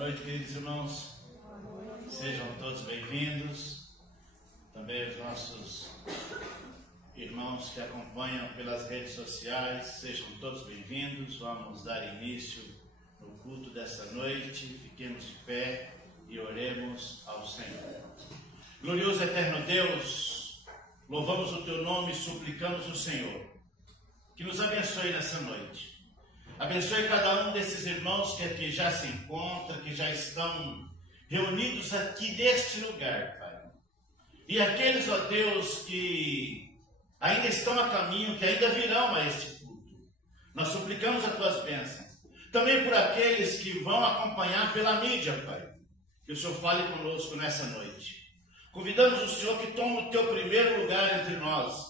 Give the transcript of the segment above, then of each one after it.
noite, queridos irmãos. Sejam todos bem-vindos. Também os nossos irmãos que acompanham pelas redes sociais, sejam todos bem-vindos. Vamos dar início no culto dessa noite. Fiquemos de pé e oremos ao Senhor. Glorioso eterno Deus, louvamos o Teu nome e suplicamos o Senhor que nos abençoe nessa noite. Abençoe cada um desses irmãos que aqui já se encontram, que já estão reunidos aqui neste lugar, Pai. E aqueles, ó Deus, que ainda estão a caminho, que ainda virão a este culto. Nós suplicamos as Tuas bênçãos. Também por aqueles que vão acompanhar pela mídia, Pai. Que o Senhor fale conosco nessa noite. Convidamos o Senhor que tome o Teu primeiro lugar entre nós.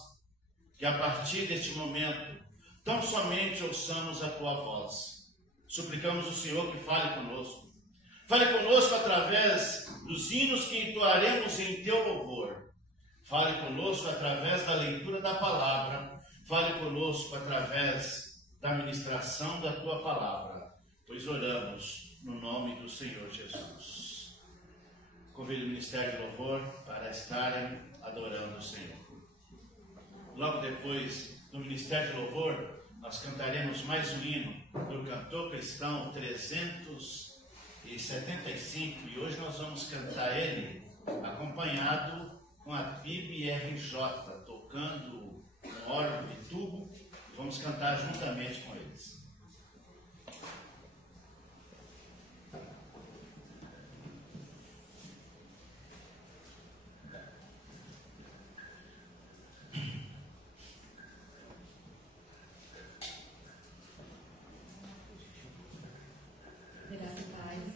Que a partir deste momento, tão somente ouçamos a Tua voz. Suplicamos o Senhor que fale conosco. Fale conosco através dos hinos que entoaremos em Teu louvor. Fale conosco através da leitura da palavra. Fale conosco através da ministração da Tua palavra. Pois oramos no nome do Senhor Jesus. Convido o Ministério de Louvor para estarem adorando o Senhor. Logo depois do Ministério de Louvor, nós cantaremos mais um hino do cantor cristão 375, e hoje nós vamos cantar ele acompanhado com a PIB RJ, tocando um órgão de tubo. Vamos cantar juntamente com eles.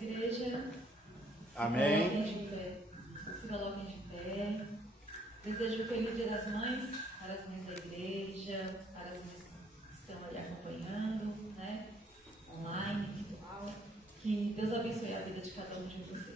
Igreja, Amém. Se coloquem de pé. Desejo um feliz Dia das Mães para as mães da igreja, para as mães que estão ali acompanhando, né? Online, virtual. Que Deus abençoe a vida de cada um de vocês.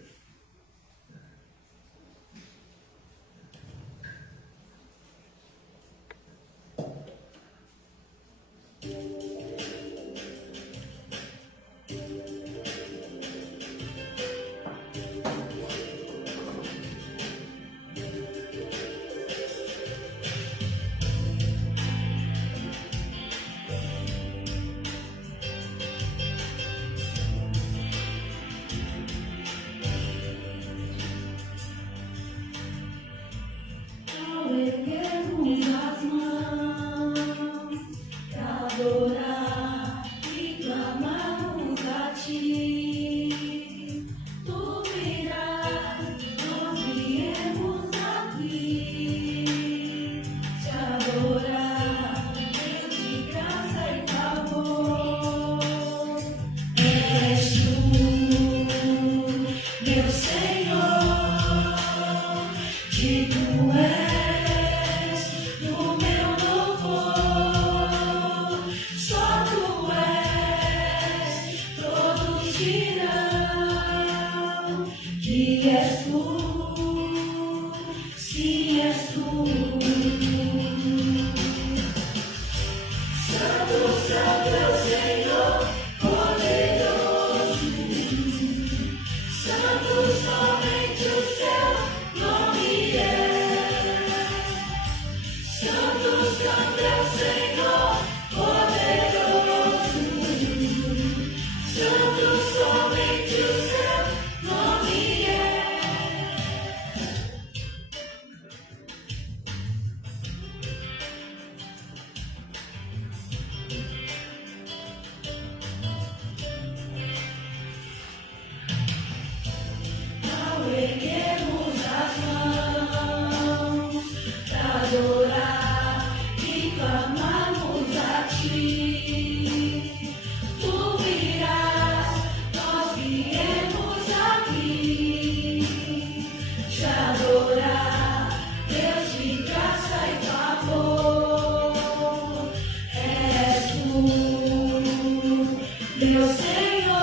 Meu Senhor,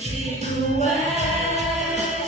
que Tu és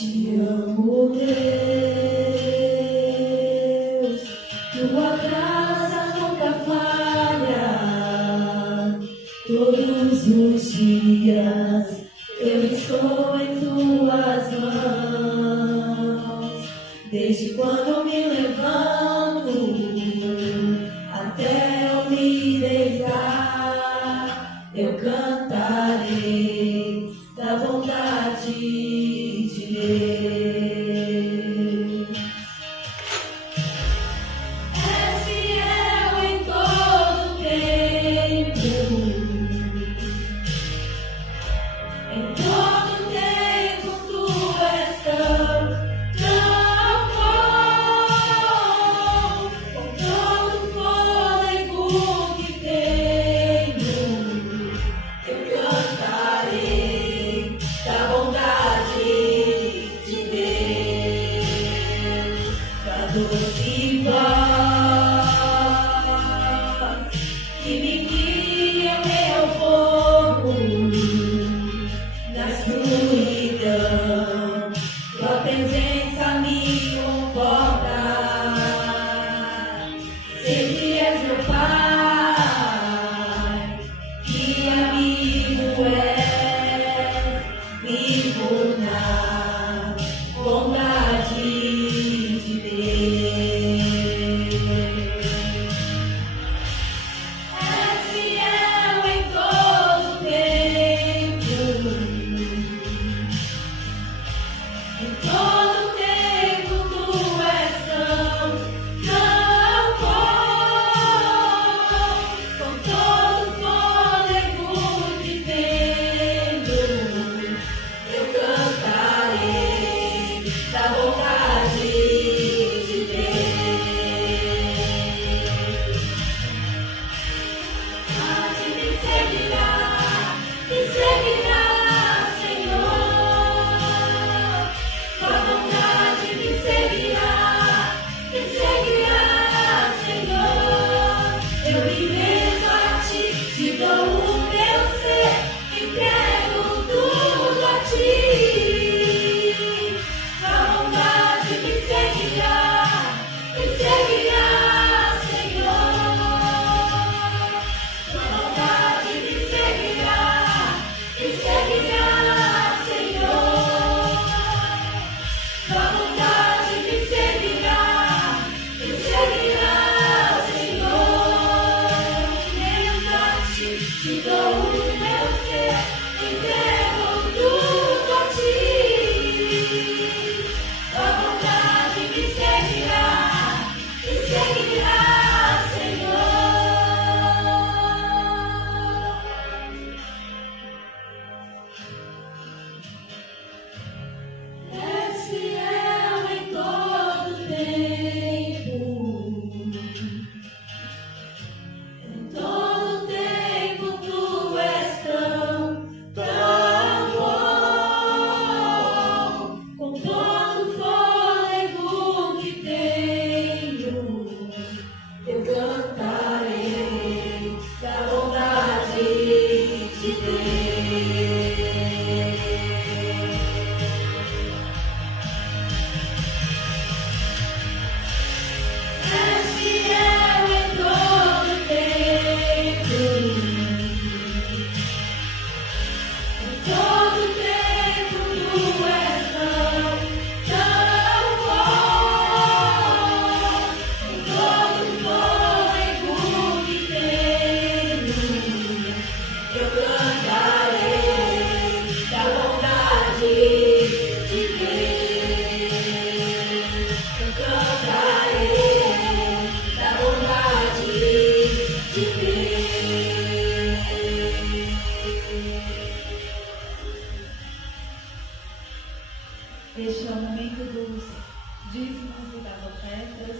Te amo, Deus, tua graça nunca falha. Todos os dias eu estou em tuas mãos. Desde quando me levanto até eu me deitar, eu cantarei da bondade de Deus. És fiel em todo tempo, em todo tempo tu és tão bom. Com todo fôlego que tenho, eu cantarei da bondade de Deus, da doce voz que me guia meu fogo na escuridão. Tua presença me conforta, sei que és meu Pai, que amigo és, vivo na bondade de Deus. És fiel em todo tempo, em todo tempo tu és tão bom. Com todo fôlego que tenho, eu cantarei da bondade de Deus. Ante me seguirá, Senhor. Tua bondade me seguirá, Senhor. Eu me rendo a ti, te dou o meu ser, entrego tudo a ti. Tua dos dízimos e das ofertas.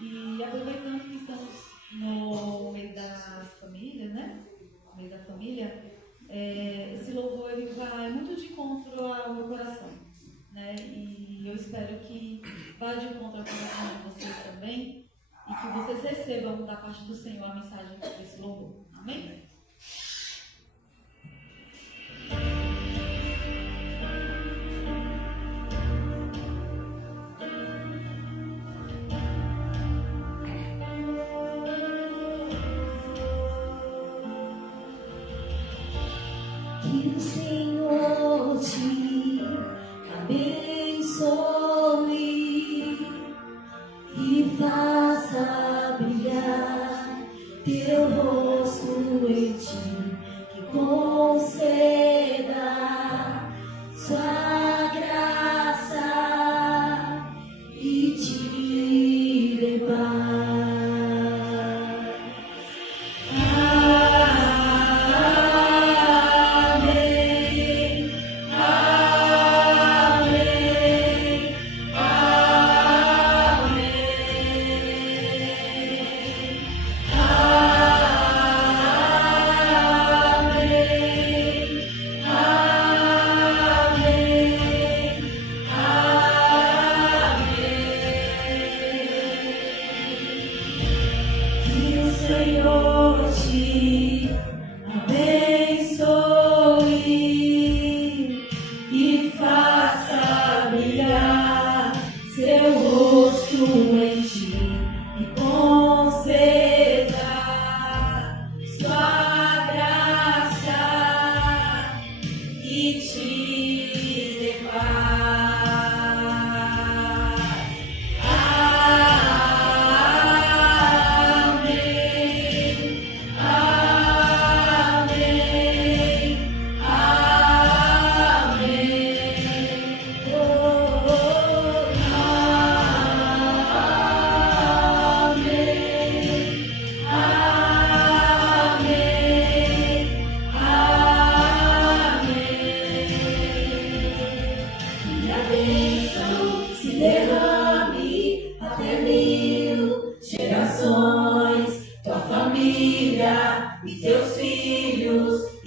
E aproveitando que estamos no mês das famílias, né? No mês da família, esse louvor ele vai muito de encontro ao meu coração, né? E eu espero que vá de encontro ao coração de vocês também e que vocês recebam da parte do Senhor a mensagem desse louvor. Amém? Que o Senhor te abençoe e faça brilhar teu rosto em ti, que conceda sua graça e te dê paz. Senhor te abençoe e faça brilhar seu rosto em ti e conceda sua graça e te dê paz.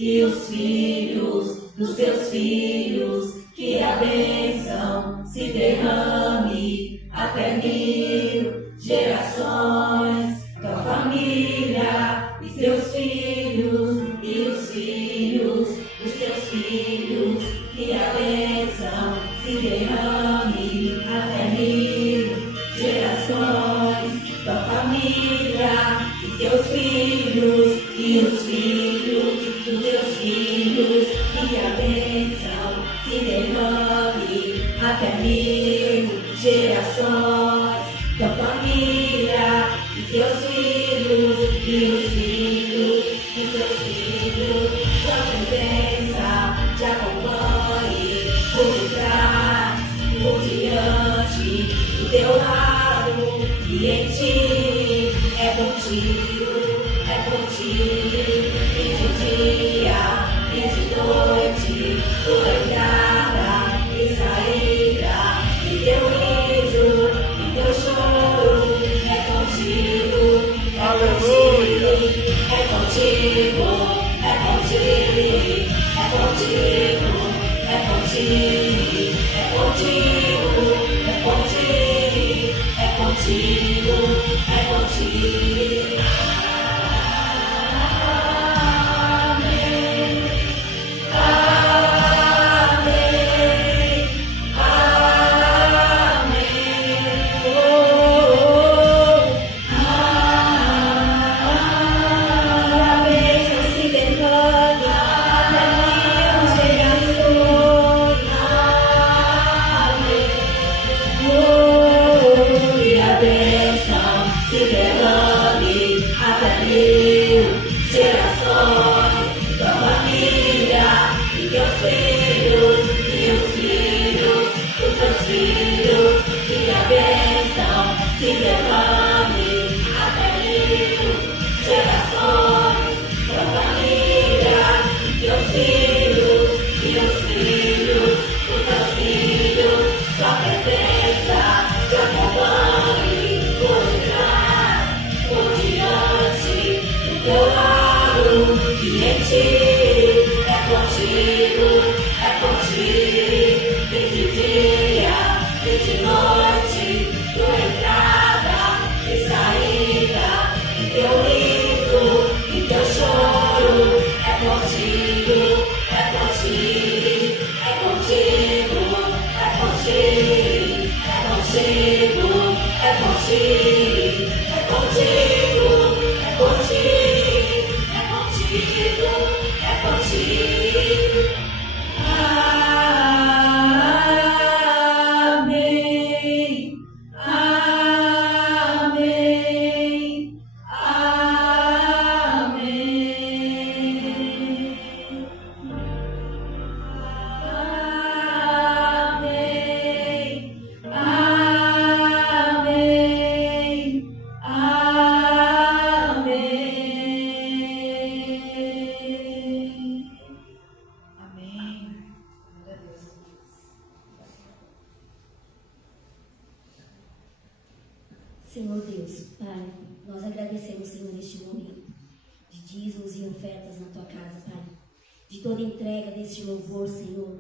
E os filhos dos teus filhos, que a bênção se derrame até 1000 gerações. Tua família e teus filhos, e os filhos dos teus filhos, que a bênção se derrame até 1000 gerações. Tua família e teus filhos, e os filhos dos teus filhos, que a bênção se derrame até 1000 gerações. Tua família e teus filhos, e os filhos dos teus filhos, tua presença te acompanhe por detrás, por diante, do teu lado e em ti. É contigo, é contigo, e de dia, e de noite, tua entrada e saída, e teu riso, e teu choro, é contigo, é Aleluia! contigo, é contigo, é contigo, é contigo, é contigo, é contigo, é contigo, é contigo, é contigo. Bem. Senhor Deus, Pai, nós agradecemos, Senhor, neste momento de dízimos e ofertas na Tua casa, Pai. De toda entrega deste louvor, Senhor.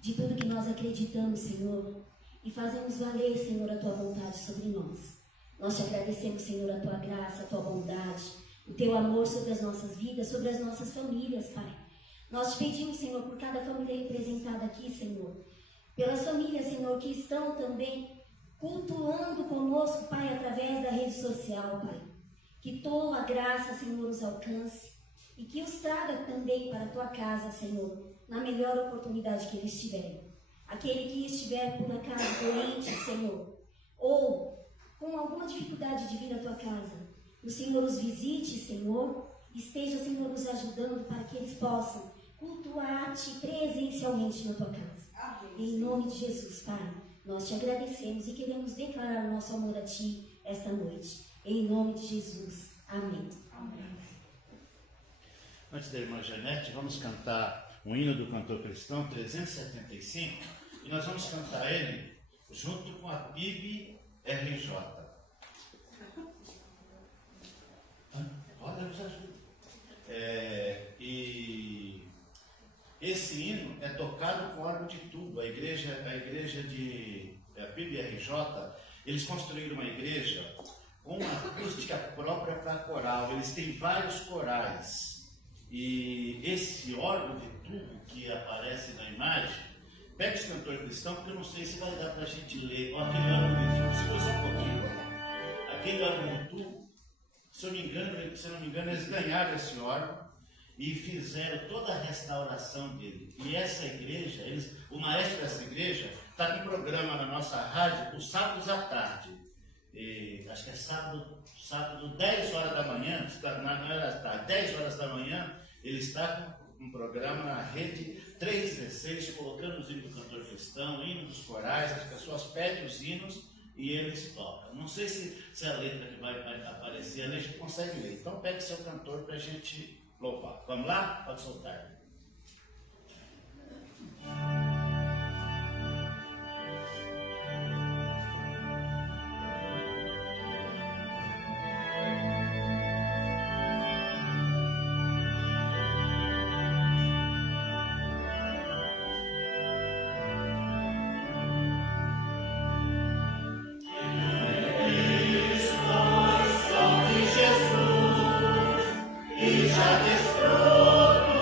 De tudo que nós acreditamos, Senhor. E fazemos valer, Senhor, a Tua vontade sobre nós. Nós te agradecemos, Senhor, a Tua graça, a Tua bondade, o Teu amor sobre as nossas vidas, sobre as nossas famílias, Pai. Nós te pedimos, Senhor, por cada família representada aqui, Senhor. Pelas famílias, Senhor, que estão também cultuando conosco, Pai, através da rede social, Pai. Que Tua graça, Senhor, os alcance e que os traga também para a Tua casa, Senhor, na melhor oportunidade que eles tiverem. Aquele que estiver, por acaso, doente, Senhor, ou com alguma dificuldade de vir à Tua casa, o Senhor os visite, Senhor, esteja, Senhor, nos ajudando para que eles possam cultuar-te presencialmente na Tua casa. Em nome de Jesus, Pai, nós te agradecemos e queremos declarar o nosso amor a Ti esta noite. Em nome de Jesus. Amém. Amém. Antes da irmã Janete, vamos cantar um hino do cantor cristão 375 e nós vamos cantar ele junto com a PIB RJ. Roda, nos ajuda. E esse hino é tocado com órgão de tubo. A igreja de PIB RJ, eles construíram uma igreja com uma acústica própria para coral. Eles têm vários corais. E esse órgão de tubo que aparece na imagem, pega esse cantor cristão, porque eu não sei se vai dar para a gente ler. Olha aquele órgão de tubo, segura só um pouquinho. Aquele órgão de tubo, se eu não me engano, eles ganharam esse órgão e fizeram toda a restauração dele. E essa igreja, o maestro dessa igreja está com um programa na nossa rádio, os sábados à tarde. Acho que é sábado 10 horas da manhã, não era tarde, 10 horas da manhã, ele está com um programa na rede 316, colocando os hinos do cantor cristão, hinos dos corais, as pessoas pedem os hinos e eles tocam. Não sei se a letra que vai aparecer, a gente consegue ler. Então pegue seu cantor para a gente louvar. Vamos lá? Pode soltar. Já desfruto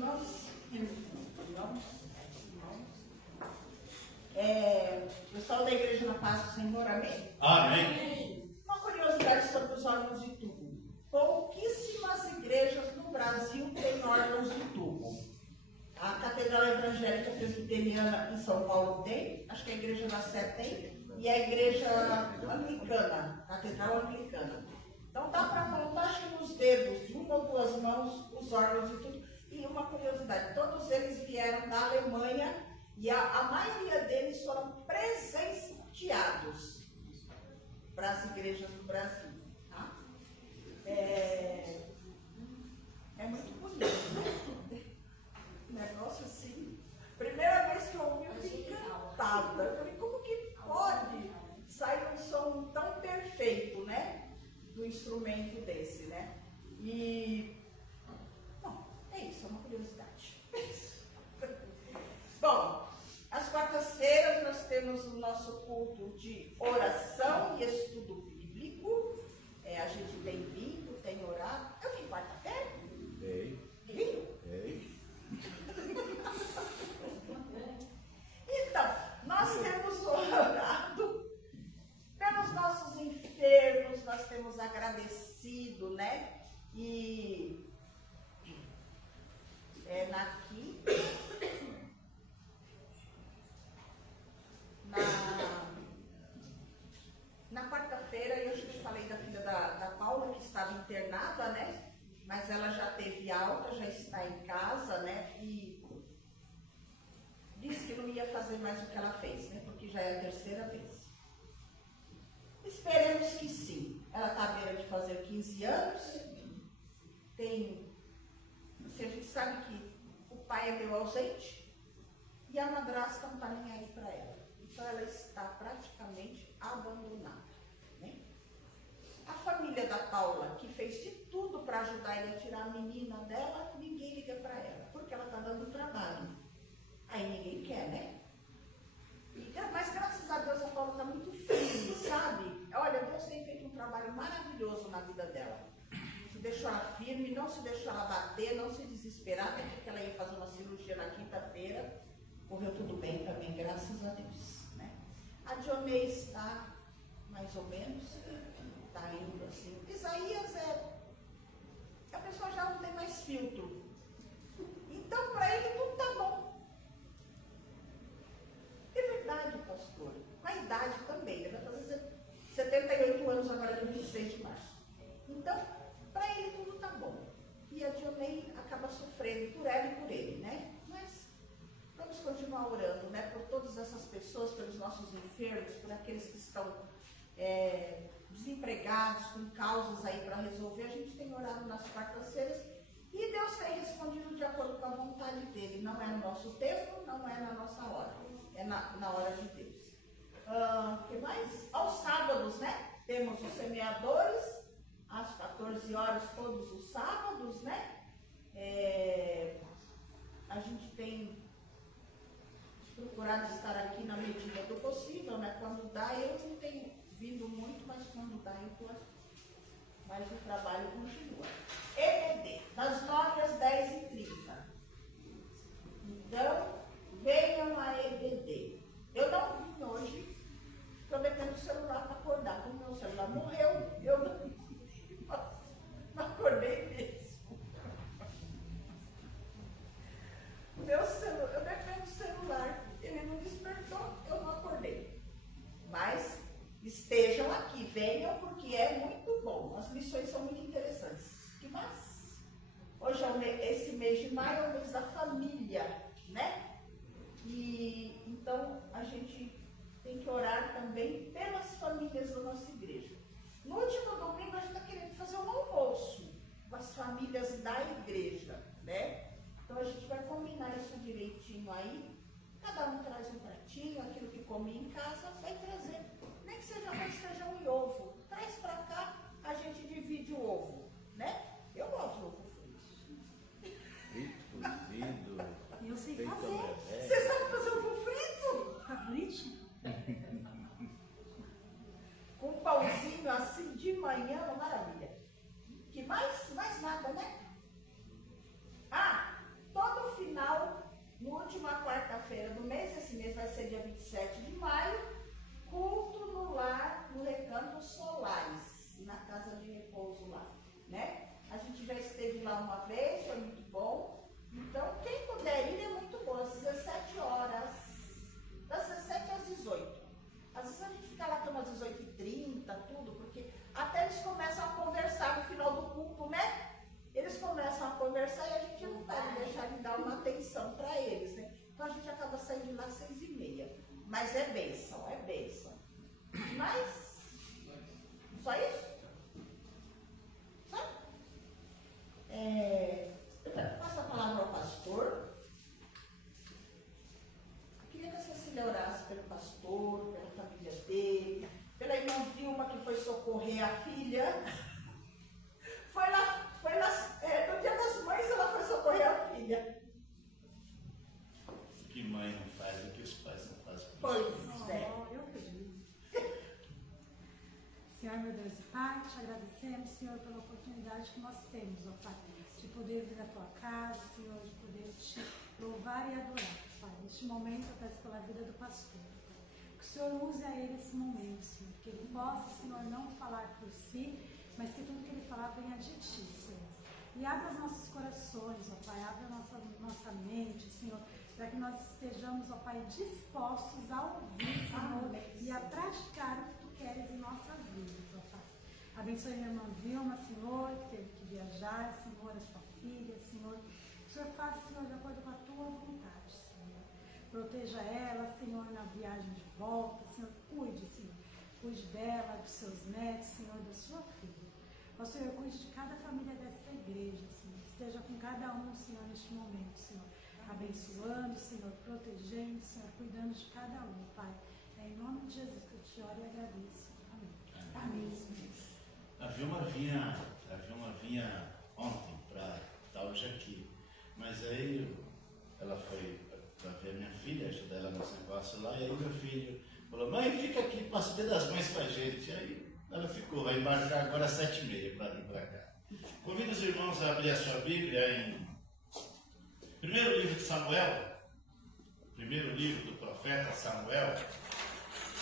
irmãs, pessoal da Igreja na Paz do Senhor, amém? Amém. Uma curiosidade sobre os órgãos de tubo. Pouquíssimas igrejas no Brasil têm órgãos de tubo. A Catedral Evangélica Presbiteriana em São Paulo tem, acho que a Igreja da Sé tem, e a Igreja Anglicana, Catedral Anglicana. Então dá para contar, acho que nos dedos, de uma ou duas mãos, os órgãos de tudo. E uma curiosidade, todos eles vieram da Alemanha e a maioria deles foram presenteados para as igrejas do Brasil. Tá? É muito bonito, né? Um negócio assim. Primeira vez que eu ouvi, eu fiquei encantada. Eu falei, como que pode sair um som tão perfeito, né? Do instrumento desse, né? E, bom, é isso, é uma curiosidade. Bom, às quartas-feiras nós temos o nosso culto de oração e estudo bíblico. A gente tem vindo, tem orado. Eu vim quarta-feira? Vim? Então, nós temos orado pelos nossos enfermos, nós temos agradecido, né? E aqui, na quarta-feira, eu acho que eu falei da filha da Paula, que estava internada, né? Mas ela já teve alta, já está em casa, né? E disse que não ia fazer mais o que ela fez, né? Porque já é a terceira vez. Esperemos que sim. Ela está à beira de fazer 15 anos. A gente sabe que o pai é meio ausente e a madrasta não está nem aí para ela. Então ela está praticamente abandonada. Né? A família da Paula, que fez de tudo para ajudar ele a tirar a menina dela, ninguém liga para ela, porque ela está dando trabalho. Aí ninguém quer, né? Mas graças a Deus a Paula está muito firme, sabe? Olha, Deus tem feito um trabalho maravilhoso na vida dela. Se deixou ela firme, não se deixou ela bater, não se desesperar, até porque ela ia fazer uma cirurgia na quinta-feira. Correu tudo bem também, graças a Deus. Né? A Dionei está mais ou menos, está indo assim. Isaías a pessoa já não tem mais filtro. Então, para ele tudo está bom. É verdade, pastor. Com a idade também. Ele vai fazer 78 anos agora, no 26 de março. Então, para ele tudo está bom. E a Dionei acaba sofrendo por ela e por ele, né? Mas vamos continuar orando, né? Por todas essas pessoas, pelos nossos enfermos, por aqueles que estão desempregados, com causas aí para resolver. A gente tem orado nas quartas-feiras e Deus tem respondido de acordo com a vontade dele. Não é no nosso tempo, não é na nossa hora. É na hora de Deus. O que mais? Aos sábados, né? Temos os semeadores, às 14 horas, todos os sábados, né? A gente tem procurado estar aqui na medida do possível, né? Quando dá, eu não tenho vindo muito, mas quando dá, eu estou aqui. Mas o trabalho continua. EBD, das 9 às 10h30. Então, venham a EBD. Eu não vim hoje, estou metendo o celular para acordar. Como meu celular morreu, eu não acordei mesmo. Eu dependo do celular, ele não despertou, eu não acordei. Mas estejam aqui, venham, porque é muito bom. As lições são muito interessantes. Que mais? Hoje esse mês de maio é o mês da família, né? E então a gente tem que orar também pelas famílias da nossa igreja. No último domingo a gente está querendo fazer um almoço com as famílias da igreja, né? Então a gente vai combinar isso direitinho aí. Cada um traz um pratinho, aquilo que come em casa, vai trazer. Nem que seja arroz, feijão e ovo. Traz pra cá, a gente divide o ovo, né? Eu gosto de ovo frito. Frito, cozido. Eu sei feito fazer. omelete. Você sabe fazer ovo frito? Capricho. Com um pãozinho assim de manhã, uma maravilha. Que mais? Mais nada, né? Todo ser dia 27 de maio, culto no lar, no Recanto Solares, na casa de repouso lá, né? A gente já esteve lá uma vez, foi muito bom. Então, quem puder ir é muito bom, às 17 horas, das 17 às 18. Às vezes a gente fica lá até umas 18h30, tudo, porque até eles começam a conversar no final do culto, né? Eles começam a conversar e a gente não pode deixar de dar uma atenção para eles, né? Então a gente acaba saindo lá às 6h30. Mas é bênção, é bênção. Mas, só isso? Só? Passo a palavra ao pastor. Eu queria que a Cecília orasse pelo pastor, pela família dele, pela irmã Vilma que foi socorrer a filha. No dia das mães ela foi socorrer a filha. Que mãe não faz o que os pais não fazem. Pois é. Eu pedi. Senhor, meu Deus e Pai, te agradecemos, Senhor, pela oportunidade que nós temos, ó Pai, de poder vir à tua casa, Senhor, de poder te louvar e adorar, Pai. Neste momento eu peço pela vida do pastor, Pai, que o Senhor use a ele esse momento, Senhor, que ele possa, Senhor, não falar por si, mas que tudo que ele falar venha de ti, Senhor. E abra os nossos corações, ó Pai, abra a nossa mente, Senhor, para que nós estejamos, ó Pai, dispostos a ouvir, Senhor, e a praticar o que Tu queres em nossas vidas, ó Pai. Abençoe minha irmã Vilma, Senhor, que teve que viajar, Senhor, a sua filha, Senhor. O Senhor faça, Senhor, de acordo com a Tua vontade, Senhor. Proteja ela, Senhor, na viagem de volta, Senhor, cuide, Senhor. Cuide dela, dos seus netos, Senhor, da sua filha. Ó Senhor, cuide de cada família desta igreja, Senhor. Esteja com cada um, Senhor, neste momento, Senhor. Abençoando, Senhor, protegendo, Senhor, cuidando de cada um, Pai. É em nome de Jesus que eu te oro e agradeço. Amém. Amém. A Vilma vinha ontem para estar hoje aqui, mas aí ela foi para ver minha filha, ajudar ela nesse negócio lá, e aí meu filho falou: mãe, fica aqui, passa o Dia das Mães com a gente. Aí ela ficou, vai embarcar agora às 7h30 para vir para cá. Convido os irmãos a abrir a sua Bíblia em primeiro livro de Samuel, primeiro livro do profeta Samuel,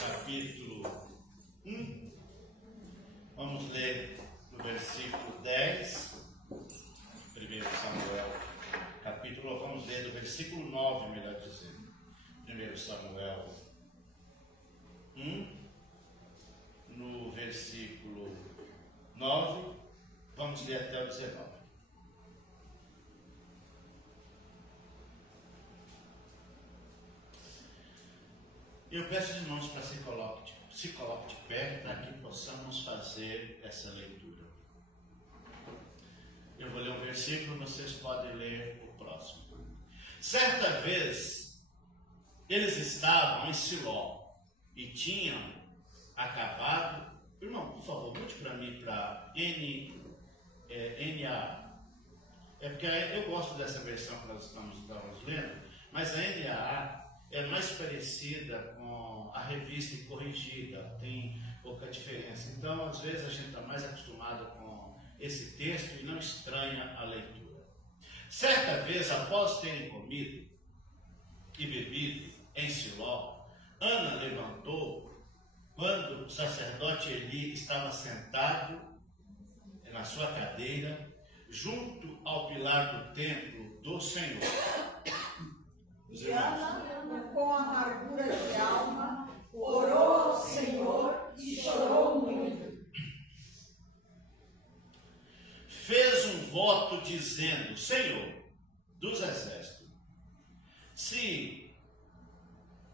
capítulo 1. Vamos ler no versículo 10, primeiro Samuel, capítulo, vamos ler do versículo 9, melhor dizendo. Primeiro Samuel 1, no versículo 9, vamos ler até o 19. Eu peço aos irmãos para se coloque de pé para que possamos fazer essa leitura. Eu vou ler um versículo, vocês podem ler o próximo. Certa vez, eles estavam em Siló e tinham acabado. Irmão, por favor, mude para mim para NAA. É porque eu gosto dessa versão que nós estamos lendo, mas a NAA é mais parecida com a revista e corrigida, tem pouca diferença. Então, às vezes, a gente está mais acostumado com esse texto e não estranha a leitura. Certa vez, após terem comido e bebido em Siló, Ana levantou quando o sacerdote Eli estava sentado na sua cadeira, junto ao pilar do templo do Senhor. E Ana, com amargura de alma, orou ao Senhor e chorou muito. Fez um voto dizendo: Senhor dos exércitos, se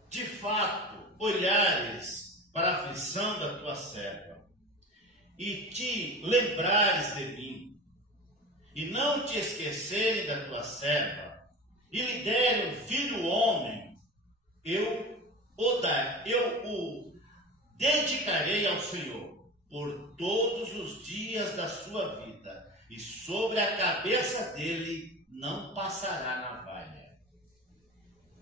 de fato olhares para a aflição da tua serva e te lembrares de mim, e não te esquecerem da tua serva, e lhe der um filho homem, eu o dedicarei ao Senhor por todos os dias da sua vida, e sobre a cabeça dele não passará navalha.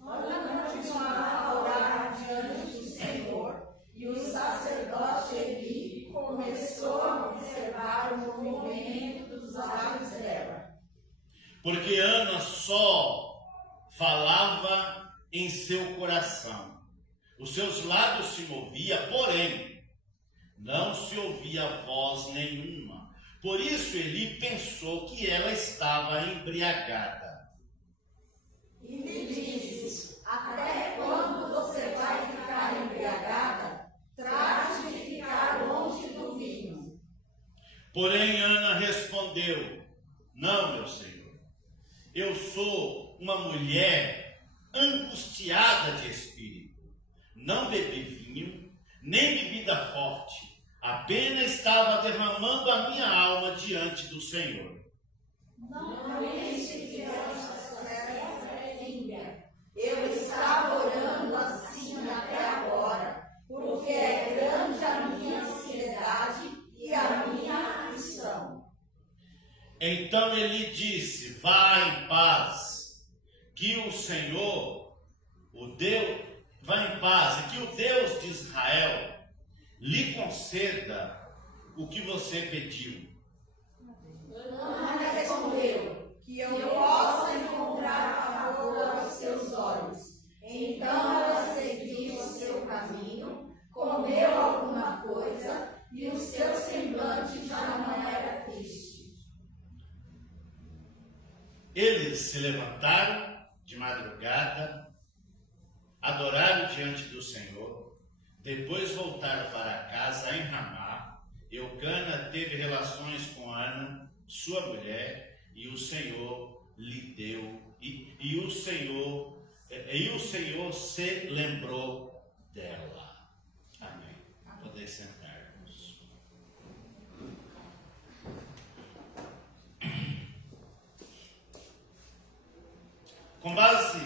Ana continuava a orar diante do Senhor, e o sacerdote Eli começou a observar o movimento dos lábios dela. Porque Ana só falava em seu coração, Os seus lábios se moviam, porém, não se ouvia voz nenhuma. Por isso Eli pensou que ela estava embriagada. E lhe disse: até quando você vai ficar embriagada? Trate de ficar longe do vinho. Porém Ana respondeu: não, meu senhor, eu sou uma mulher angustiada de espírito. Não bebi vinho, nem bebida forte, apenas estava derramando a minha alma diante do Senhor. Não pense que essa serva é ímpia. Eu estava orando assim até agora, porque é grande a minha ansiedade e a minha aflição. Então ele disse: vá em paz, que o Senhor, o Deus, vá em paz, e que o Deus de Israel lhe conceda o que você pediu. Ana respondeu: que eu possa encontrar favor aos seus olhos. Então ela seguiu o seu caminho, comeu alguma coisa, e o seu semblante já não era triste. Eles se levantaram de madrugada, adoraram diante do Senhor, depois voltaram para casa em Ramá. Eucana teve relações com Ana, sua mulher, e o Senhor lhe deu, e o Senhor se lembrou dela. Amém. Podem sentar-nos. Com base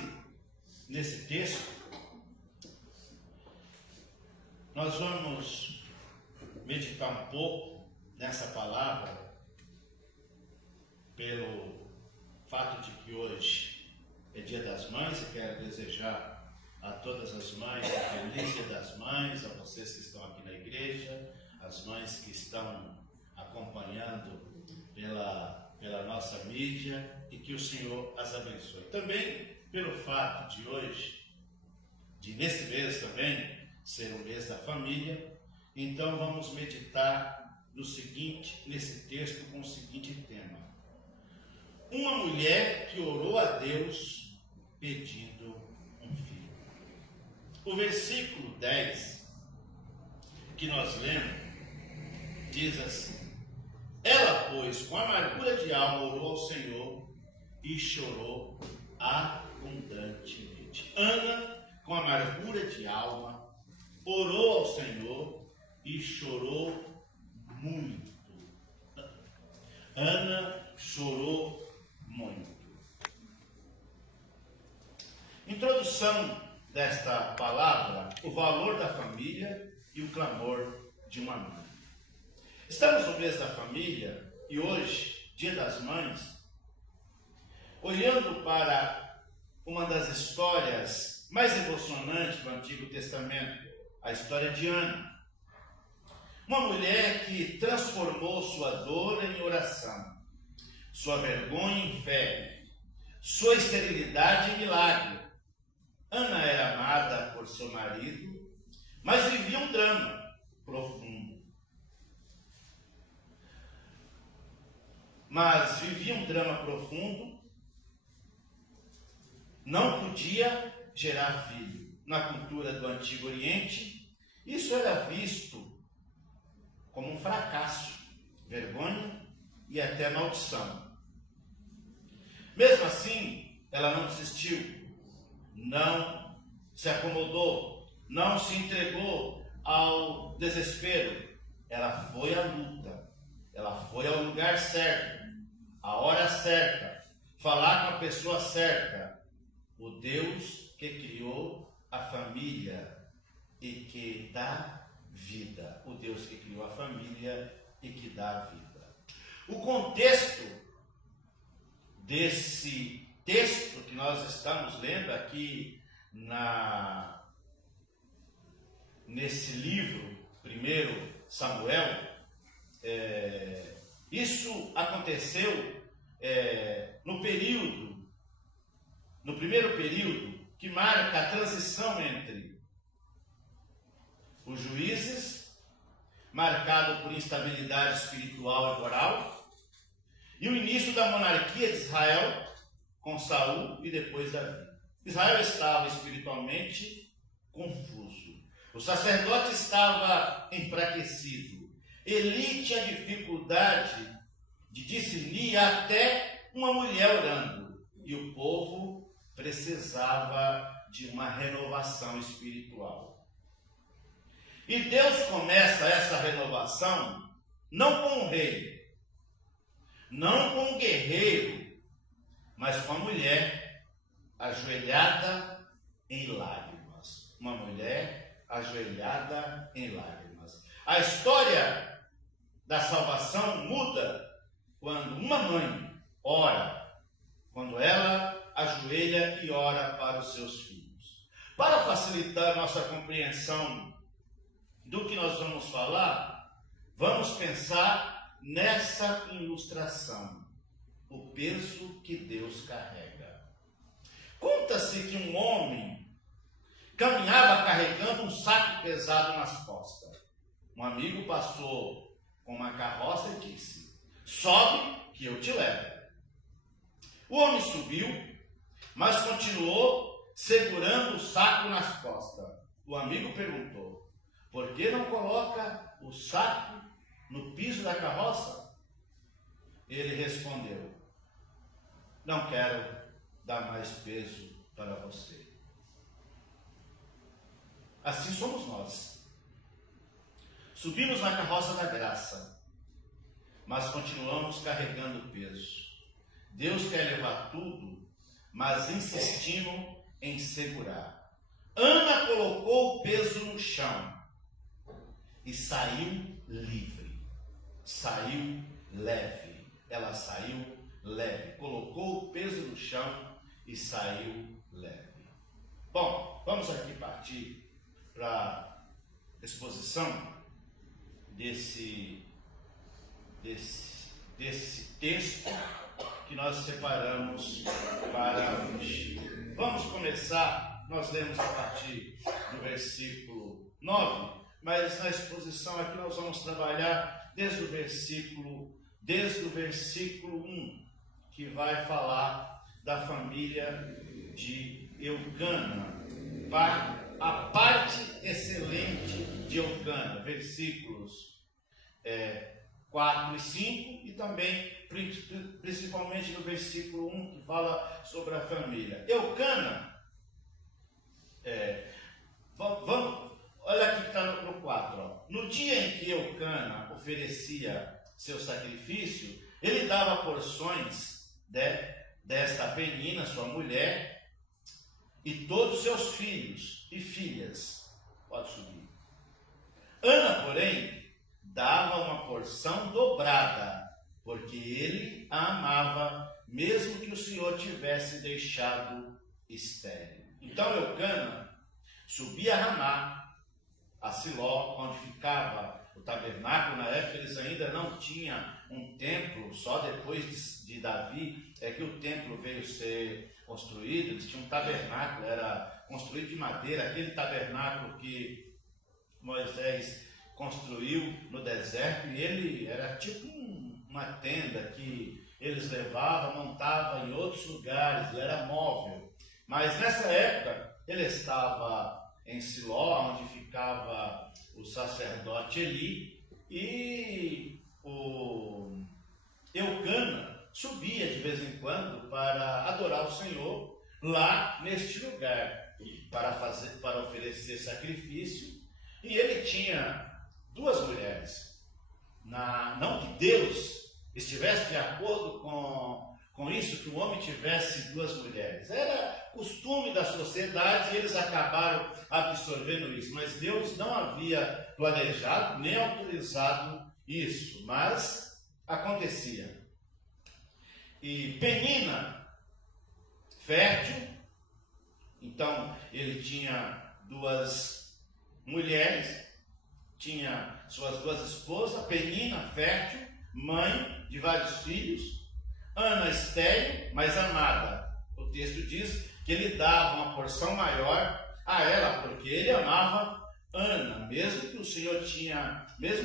nesse texto, nós vamos meditar um pouco nessa palavra, pelo fato de que hoje é Dia das Mães, e quero desejar a todas as mães a feliz Dia das Mães, a vocês que estão aqui na igreja, as mães que estão acompanhando pela nossa mídia, e que o Senhor as abençoe. Também pelo fato de hoje, nesse mês também, ser o mês da família, então vamos meditar nesse texto com o seguinte tema: uma mulher que orou a Deus pedindo um filho. O versículo 10 que nós lemos diz assim: ela, pois, com amargura de alma orou ao Senhor e chorou abundantemente. Ana, com amargura de alma, orou ao Senhor e chorou muito. Ana chorou muito. Introdução desta palavra: o valor da família e o clamor de uma mãe. Estamos no mês da família e hoje, Dia das Mães, olhando para uma das histórias mais emocionantes do Antigo Testamento, a história de Ana. Uma mulher que transformou sua dor em oração, sua vergonha em fé, sua esterilidade em milagre. Ana era amada por seu marido, mas vivia um drama profundo. Não podia gerar filho. Na cultura do Antigo Oriente, isso era visto como um fracasso, vergonha e até maldição. Mesmo assim, ela não desistiu, não se acomodou, não se entregou ao desespero. Ela foi à luta, ela foi ao lugar certo, à hora certa, falar com a pessoa certa, o Deus que criou a família e que dá vida, o Deus que criou a família e que dá vida. O contexto desse texto que nós estamos lendo aqui nesse livro, 1 Samuel, isso aconteceu no primeiro período que marca a transição entre Os Juízes, marcado por instabilidade espiritual e moral, e o início da monarquia de Israel, com Saul e depois Davi. Israel estava espiritualmente confuso. O sacerdote estava enfraquecido. Eli tinha dificuldade de discernir até uma mulher orando. E o povo precisava de uma renovação espiritual. E Deus começa essa renovação não com um rei, não com um guerreiro, mas com a mulher ajoelhada em lágrimas. Uma mulher ajoelhada em lágrimas. A história da salvação muda quando uma mãe ora, quando ela ajoelha e ora para os seus filhos. Para facilitar nossa compreensão do que nós vamos falar, vamos pensar nessa ilustração, o peso que Deus carrega. Conta-se que um homem caminhava carregando um saco pesado nas costas. Um amigo passou com uma carroça e disse: sobe que eu te levo. O homem subiu, mas continuou segurando o saco nas costas. O amigo perguntou: por que não coloca o saco no piso da carroça? Ele respondeu: não quero dar mais peso para você. Assim somos nós. Subimos na carroça da graça, mas continuamos carregando peso. Deus quer levar tudo, mas insistindo em segurar. Ana colocou o peso no chão e saiu livre, saiu leve. Ela saiu leve, colocou o peso no chão e saiu leve. Bom, vamos aqui partir para a exposição desse texto que nós separamos para hoje. Vamos começar, nós lemos a partir do versículo 9, mas na exposição aqui nós vamos trabalhar desde o versículo 1, que vai falar da família de Eucana, a parte excelente de Eucana, versículos 4 e 5, e também principalmente no versículo 1, que fala sobre a família. Eucana, olha aqui que está no 4. Ó. No dia em que Eucana oferecia seu sacrifício, ele dava porções desta Penina, sua mulher, e todos seus filhos e filhas. Pode subir. Ana, porém, dava uma porção dobrada, porque ele a amava, mesmo que o Senhor tivesse deixado estéril. Então Eucana subia a Ramá, a Siló, onde ficava o tabernáculo. Na época eles ainda não tinham um templo, só depois de Davi é que o templo veio ser construído. Eles tinham um tabernáculo, era construído de madeira, aquele tabernáculo que Moisés construiu no deserto, e ele era tipo uma tenda que eles levavam, montavam em outros lugares, ele era móvel. Mas nessa época ele estava em Siló, onde ficava o sacerdote Eli, e o Eucana subia de vez em quando para adorar o Senhor lá neste lugar, para oferecer sacrifício. E ele tinha 2 mulheres. Não que Deus estivesse de acordo com isso, que o homem tivesse 2 mulheres. Era costume da sociedade e eles acabaram absorvendo isso. Mas Deus não havia planejado nem autorizado isso. Mas acontecia. E Penina, fértil, então ele tinha 2 mulheres, tinha suas 2 esposas. Penina, fértil, mãe de vários filhos. Ana, estéril, mas amada. O texto diz que ele dava uma porção maior a ela, porque ele amava Ana, mesmo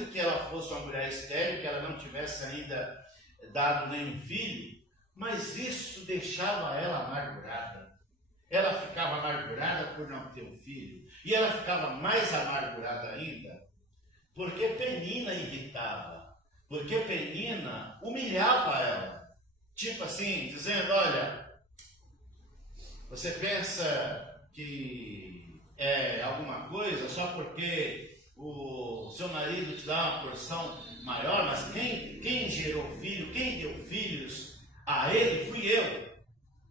que ela fosse uma mulher estéril, que ela não tivesse ainda dado nenhum filho, mas isso deixava ela amargurada. Ela ficava amargurada por não ter um filho. E ela ficava mais amargurada ainda porque Penina irritava. Porque Penina humilhava ela. Tipo assim, dizendo, olha, você pensa que é alguma coisa só porque o seu marido te dá uma porção maior, mas quem gerou filho, quem deu filhos a ele fui eu.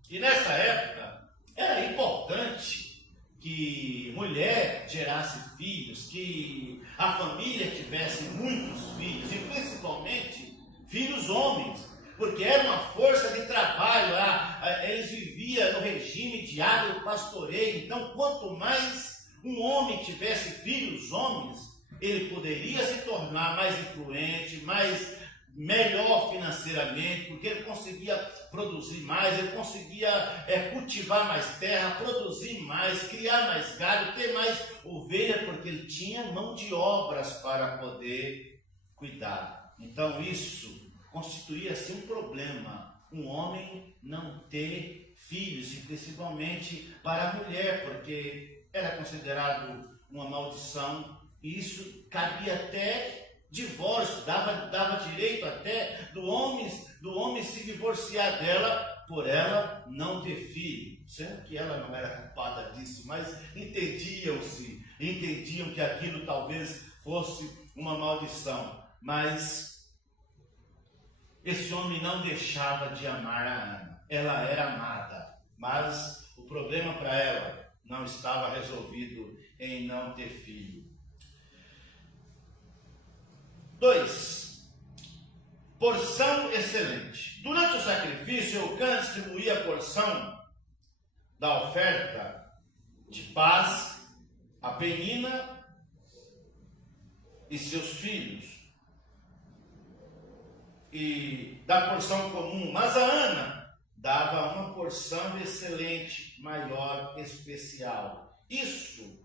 E nessa época era importante que mulher gerasse filhos, que a família tivesse muitos filhos, e principalmente filhos homens, porque era uma força de trabalho, eles viviam no regime de agropastoreio. Então, quanto mais um homem tivesse filhos homens, ele poderia se tornar mais influente, melhor financeiramente, porque ele conseguia produzir mais, ele conseguia cultivar mais terra, produzir mais, criar mais gado, ter mais ovelha, porque ele tinha mão de obras para poder cuidar. Então isso constituía-se um problema, um homem não ter filhos, e principalmente para a mulher, porque era considerado uma maldição, e isso cabia até divórcio, dava direito até do homem se divorciar dela por ela não ter filho, sendo que ela não era culpada disso, mas entendiam que aquilo talvez fosse uma maldição. Mas esse homem não deixava de amar a Ana, ela era amada, mas o problema para ela não estava resolvido em não ter filho. 2. Porção excelente. Durante o sacrifício, Eucana distribuía a porção da oferta de paz a Penina e seus filhos, e da porção comum, mas a Ana dava uma porção excelente, maior, especial. Isso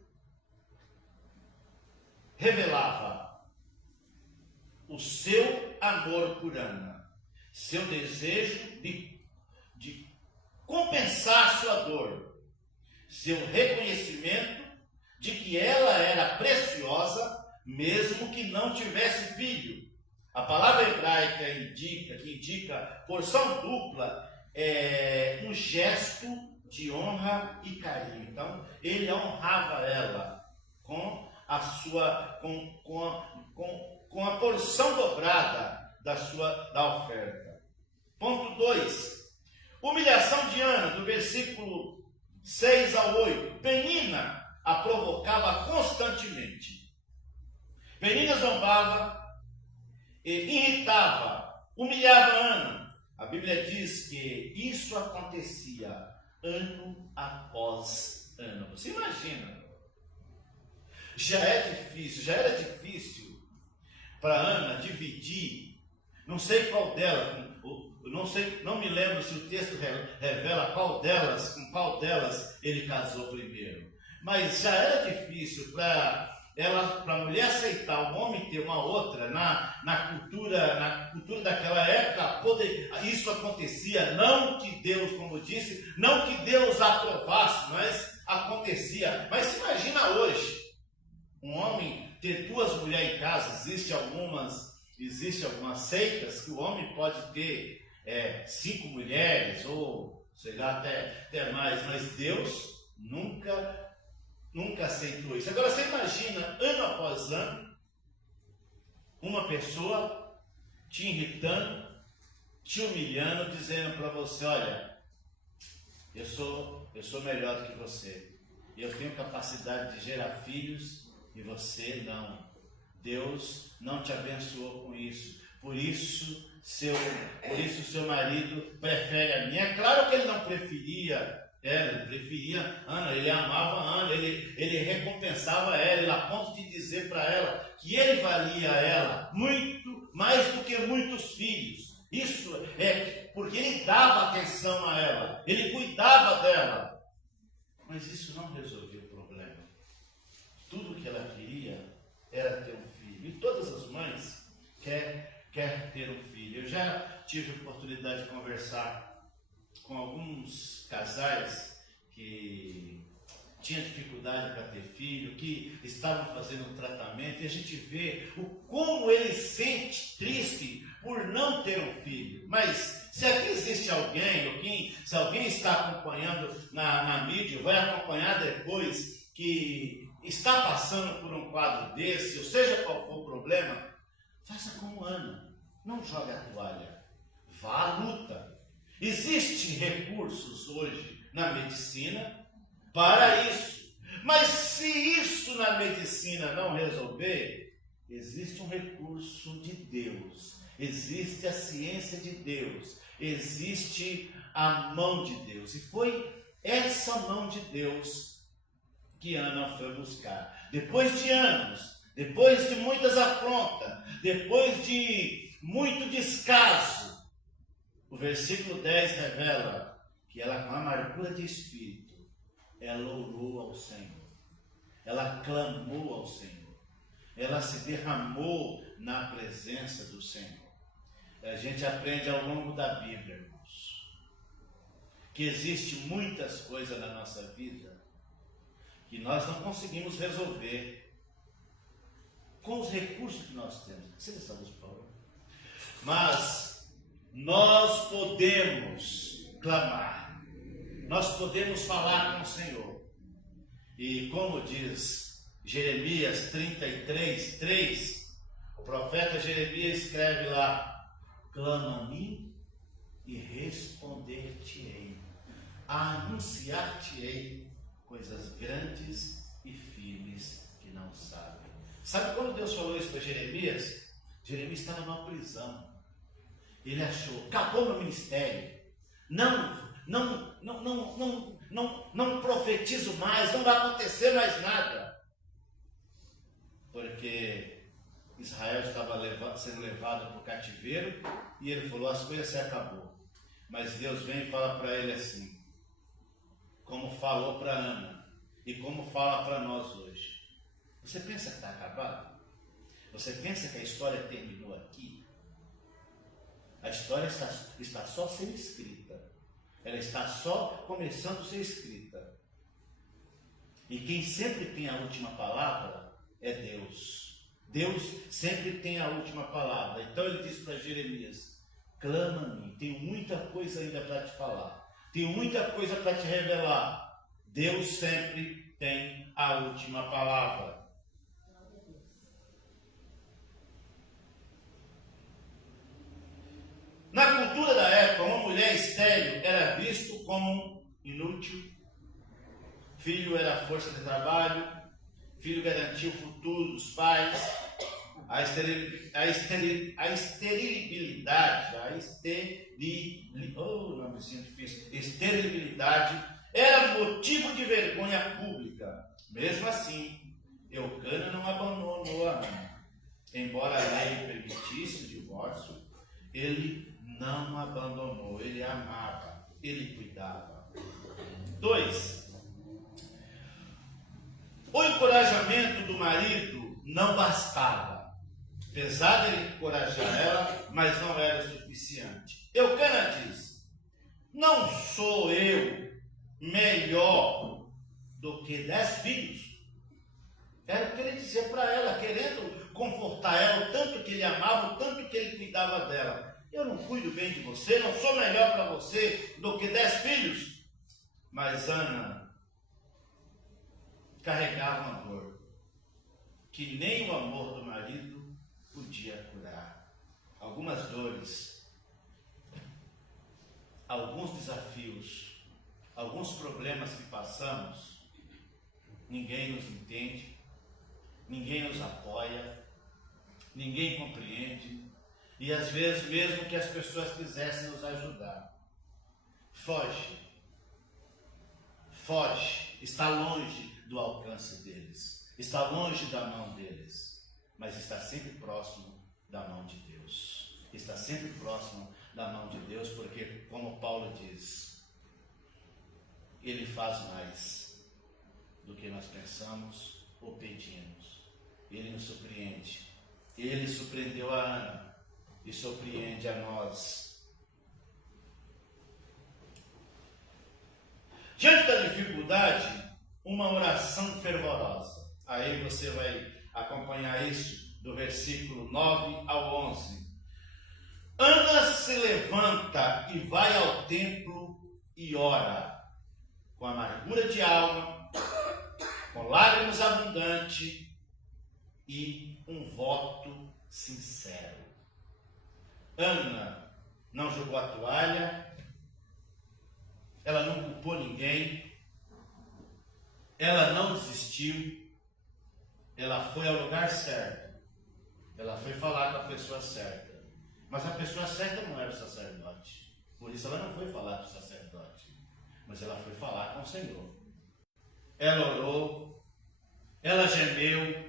revelava o seu amor por Ana, seu desejo de compensar sua dor, seu reconhecimento de que ela era preciosa, mesmo que não tivesse filho. A palavra hebraica que indica porção dupla é um gesto de honra e carinho. Então, ele honrava ela com a porção dobrada da oferta. Ponto 2. Humilhação de Ana, do versículo 6 ao 8. Penina a provocava constantemente. Penina zombava, irritava, humilhava Ana. A Bíblia diz que isso acontecia ano após ano. Você imagina? Já era difícil para Ana dividir, não sei qual delas, não me lembro se o texto revela com qual delas ele casou primeiro, mas já era difícil para a mulher aceitar o homem ter uma outra, na cultura daquela época, isso acontecia, não que Deus, como disse, não que Deus aprovasse, mas acontecia. Mas se imagina hoje, um homem ter duas mulheres em casa. Existe algumas seitas que o homem pode ter 5 mulheres, ou sei lá, até mais, mas Deus nunca aceitou isso. Agora você imagina, ano após ano, uma pessoa te irritando, te humilhando, dizendo para você, olha, eu sou melhor do que você, eu tenho capacidade de gerar filhos e você não. Deus não te abençoou com isso. Por isso seu marido prefere a mim. É claro que ele não preferia ela, ele preferia Ana, ele amava Ana, ele recompensava ela, ele a ponto de dizer para ela que ele valia a ela muito mais do que muitos filhos. Isso é porque ele dava atenção a ela, ele cuidava dela. Mas isso não resolveu o problema. Tudo que ela queria era ter um filho. E todas as mães quer ter um filho. Eu já tive a oportunidade de conversar com alguns casais que tinham dificuldade para ter filho, que estavam fazendo um tratamento, e a gente vê como ele sente triste por não ter um filho. Mas se aqui existe alguém, ou se alguém está acompanhando na mídia, vai acompanhar depois, que está passando por um quadro desse, ou seja qual for o problema, faça como Ana, não jogue a toalha, vá à luta. Existem recursos hoje na medicina para isso, mas se isso na medicina não resolver, existe um recurso de Deus, existe a ciência de Deus, existe a mão de Deus, e foi essa mão de Deus que Ana foi buscar. Depois de anos, depois de muitas afrontas, depois de muito descaso, o versículo 10 revela que ela, com amargura de espírito, ela orou ao Senhor, ela clamou ao Senhor, ela se derramou na presença do Senhor. A gente aprende ao longo da Bíblia, irmãos, que existe muitas coisas na nossa vida que nós não conseguimos resolver com os recursos que nós temos. Você está luz, Paulo? Mas nós podemos clamar, nós podemos falar com o Senhor. E como diz Jeremias 33, 3, o profeta Jeremias escreve lá: clama a mim e responder-te-ei, anunciar-te-ei coisas grandes e firmes que não sabem. Sabe quando Deus falou isso para Jeremias? Jeremias estava numa prisão. Ele achou, acabou meu ministério. Não profetizo mais, não vai acontecer mais nada. Porque Israel estava sendo levado para o cativeiro, e ele falou, as coisas se acabou. Mas Deus vem e fala para ele assim, como falou para Ana, e como fala para nós hoje. Você pensa que está acabado? Você pensa que a história terminou aqui? A história está só sendo escrita. Ela está só começando a ser escrita. E quem sempre tem a última palavra é Deus. Deus sempre tem a última palavra. Então ele disse para Jeremias, clama a mim, tenho muita coisa ainda para te falar. Tenho muita coisa para te revelar. Deus sempre tem a última palavra. Na cultura da época, uma mulher estéril era visto como inútil. Filho era a força de trabalho. Filho garantia o futuro dos pais. A esterilidade era motivo de vergonha pública. Mesmo assim, Eucana não abandonou a Ana. Embora a lei permitisse o divórcio, ele não abandonou, ele amava, ele cuidava. 2. O encorajamento do marido não bastava. Apesar de ele encorajar ela, mas não era o suficiente. Eucana diz, não sou eu melhor do que 10 filhos? Era o que ele dizia para ela, querendo confortar ela, o tanto que ele amava, o tanto que ele cuidava dela. Eu não cuido bem de você, não sou melhor para você do que 10 filhos? Mas Ana carregava uma dor que nem o amor do marido podia curar. Algumas dores, alguns desafios, alguns problemas que passamos, ninguém nos entende, ninguém nos apoia, ninguém compreende, e às vezes mesmo que as pessoas quisessem nos ajudar, foge, está longe do alcance deles, está longe da mão deles, mas está sempre próximo da mão de Deus, está sempre próximo da mão de Deus, porque como Paulo diz, Ele faz mais do que nós pensamos ou pedimos. Ele nos surpreende. Ele surpreendeu a Ana e surpreende a nós. Diante da dificuldade, uma oração fervorosa. Aí você vai acompanhar isso do versículo 9 ao 11. Ana se levanta e vai ao templo e ora, com amargura de alma, com lágrimas abundantes e um voto sincero. Ana não jogou a toalha, ela não culpou ninguém, ela não desistiu, ela foi ao lugar certo, ela foi falar com a pessoa certa. Mas a pessoa certa não era o sacerdote, por isso ela não foi falar com o sacerdote, mas ela foi falar com o Senhor. Ela orou, ela gemeu,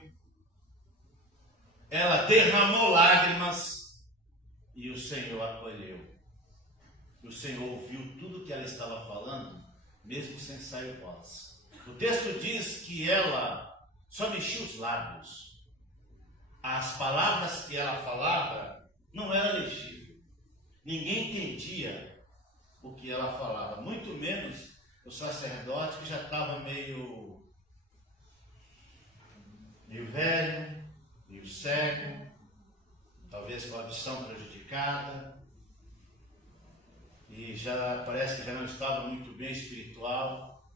ela derramou lágrimas e o Senhor acolheu. O Senhor ouviu tudo que ela estava falando, mesmo sem sair voz. O texto diz que ela só mexia os lábios. As palavras que ela falava não eram legíveis. Ninguém entendia o que ela falava, muito menos o sacerdote, que já estava meio velho, meio cego, talvez com a audição prejudicada, e já parece que já não estava muito bem espiritual,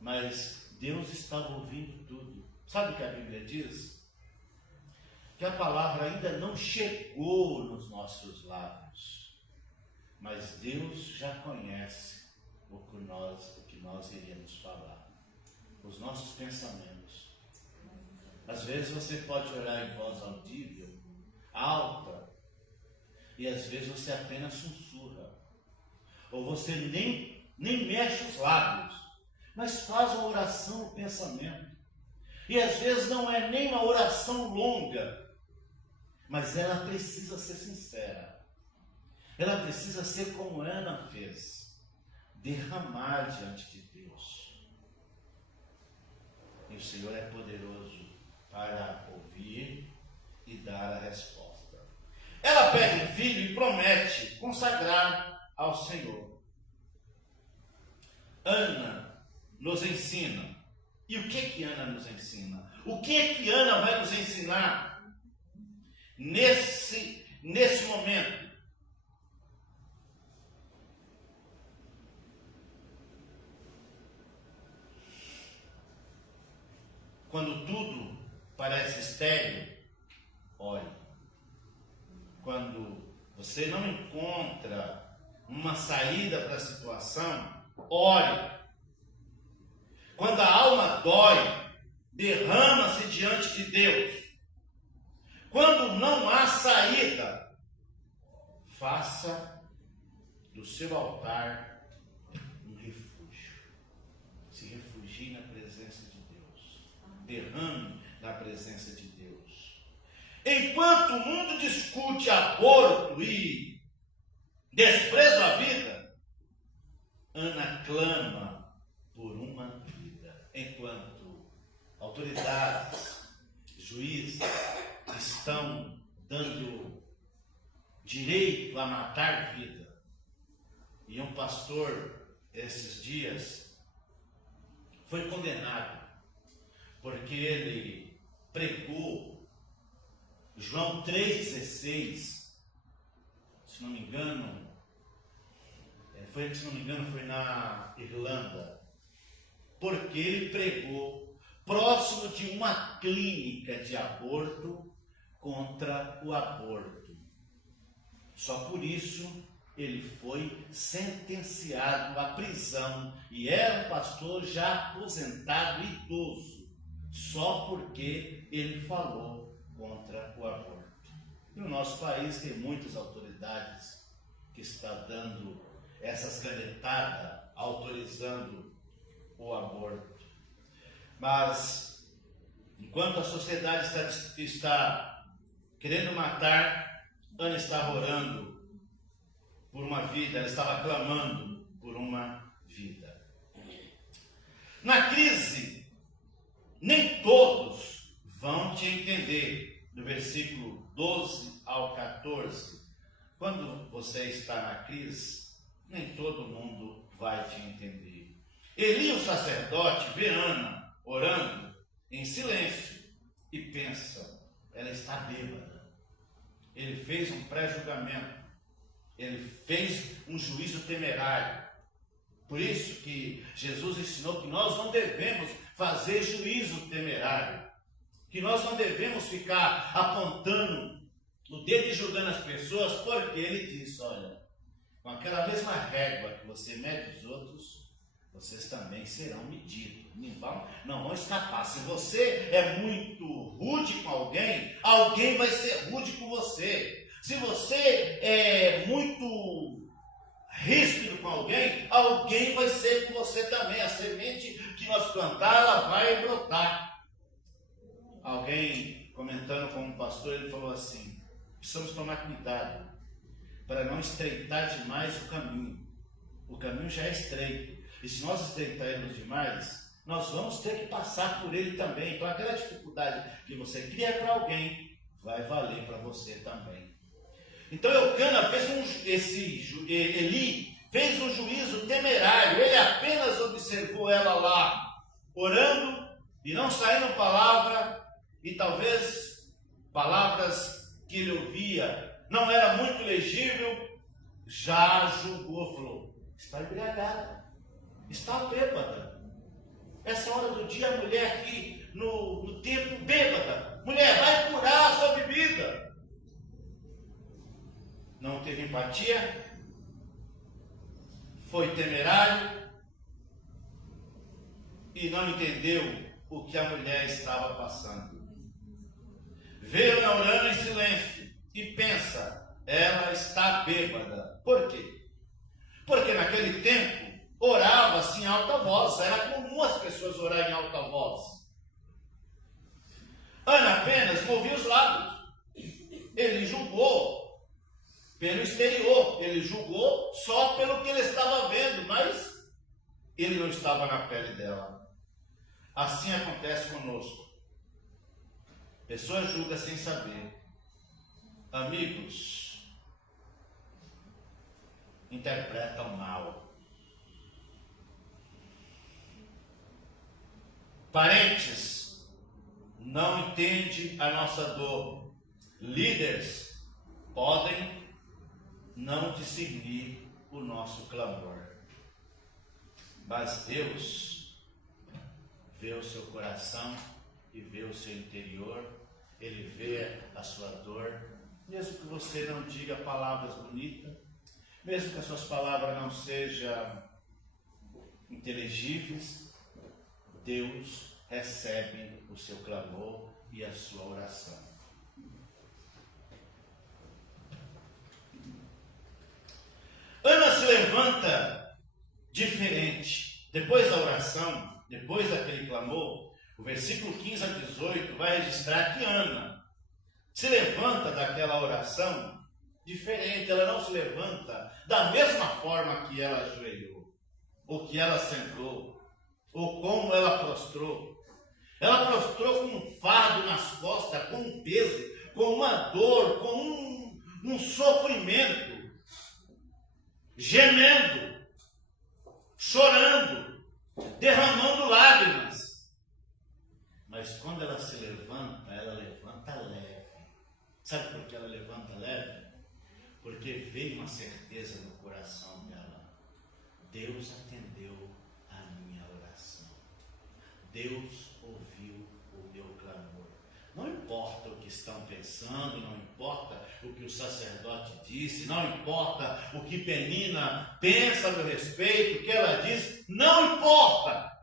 mas Deus estava ouvindo tudo. Sabe o que a Bíblia diz? Que a palavra ainda não chegou nos nossos lábios, mas Deus já conhece o que nós iríamos falar, os nossos pensamentos. Às vezes você pode orar em voz audível, alta, e às vezes você apenas sussurra, ou você nem mexe os lábios, mas faz uma oração no pensamento. E às vezes não é nem uma oração longa, mas ela precisa ser sincera. Ela precisa ser como Ana fez, derramar diante de Deus. E o Senhor é poderoso para ouvir e dar a resposta. Ela pega um filho e promete consagrar ao Senhor. Ana nos ensina. E o que Ana nos ensina? O que Ana vai nos ensinar nesse momento? Quando tudo parece estéril, ore. Quando você não encontra uma saída para a situação, ore. Quando a alma dói, derrama-se diante de Deus. Quando não há saída, faça do seu altar um refúgio. Se refugie na presença de Deus. Derrame na presença de Deus. Enquanto o mundo discute aborto e desprezo à vida, Ana clama por uma vida. Enquanto autoridades, juízes estão dando direito a matar vida. E um pastor, esses dias, foi condenado, porque ele pregou João 3,16, se não me engano, foi na Irlanda, porque ele pregou próximo de uma clínica de aborto contra o aborto. Só por isso ele foi sentenciado à prisão e era um pastor já aposentado e idoso, só porque ele falou contra o aborto. No nosso país tem muitas autoridades que estão dando essas canetadas, autorizando o aborto. Mas, enquanto a sociedade está querendo matar, Ana estava orando por uma vida, ela estava clamando por uma vida. Na crise, nem todos vão te entender. Do versículo 12 ao 14, quando você está na crise, nem todo mundo vai te entender. Eli, o sacerdote, vê Ana orando em silêncio e pensa, ela está bêbada. Ele fez um pré-julgamento, ele fez um juízo temerário. Por isso que Jesus ensinou que nós não devemos fazer juízo temerário, que nós não devemos ficar apontando o dedo e julgando as pessoas, porque ele disse, olha, com aquela mesma régua que você mede os outros, vocês também serão medidos, não vão escapar. Se você é muito rude com alguém, alguém vai ser rude com você. Se você é muito ríspido com alguém, alguém vai ser com você também. A semente que nós plantar, ela vai brotar. Alguém comentando com um pastor, ele falou assim, precisamos tomar cuidado para não estreitar demais o caminho. O caminho já é estreito. E se nós estreitarmos demais, nós vamos ter que passar por ele também. Então aquela dificuldade que você cria para alguém, vai valer para você também. Então Eucana Eli fez um juízo temerário. Ele apenas observou ela lá, orando, e não saíram palavra, e talvez palavras que ele ouvia não era muito legível, já julgou, falou, está embriagada, está bêbada. Essa hora do dia a mulher aqui no templo bêbada, mulher, vai curar a sua bebida. Não teve empatia, foi temerário e não entendeu o que a mulher estava passando. Veio orando em silêncio e pensa, ela está bêbada. Por quê? Porque naquele tempo orava-se em alta voz, era comum as pessoas orarem em alta voz. Ana apenas movia os lábios. Ele julgou pelo exterior, ele julgou só pelo que ele estava vendo, mas ele não estava na pele dela. Assim acontece conosco. Pessoa julga sem saber. Amigos interpretam mal. Parentes não entendem a nossa dor. Líderes podem não discernir o nosso clamor. Mas Deus vê o seu coração e vê o seu interior, Ele vê a sua dor, mesmo que você não diga palavras bonitas, mesmo que as suas palavras não sejam inteligíveis, Deus recebe o seu clamor e a sua oração. Ana se levanta diferente. Depois da oração, depois daquele clamor, o versículo 15 a 18 vai registrar que Ana se levanta daquela oração diferente. Ela não se levanta da mesma forma que ela ajoelhou, ou que ela sentou, ou como ela prostrou. Ela prostrou com um fardo nas costas, com um peso, com uma dor, com um sofrimento, gemendo, chorando, derramando lágrimas. Mas quando ela se levanta, ela levanta leve. Sabe por que ela levanta leve? Porque veio uma certeza no coração dela. Deus atendeu a minha oração. Deus ouviu o meu clamor. Não importa o que estão pensando, não importa o que o sacerdote disse, não importa o que Penina pensa a meu respeito, o que ela diz, não importa.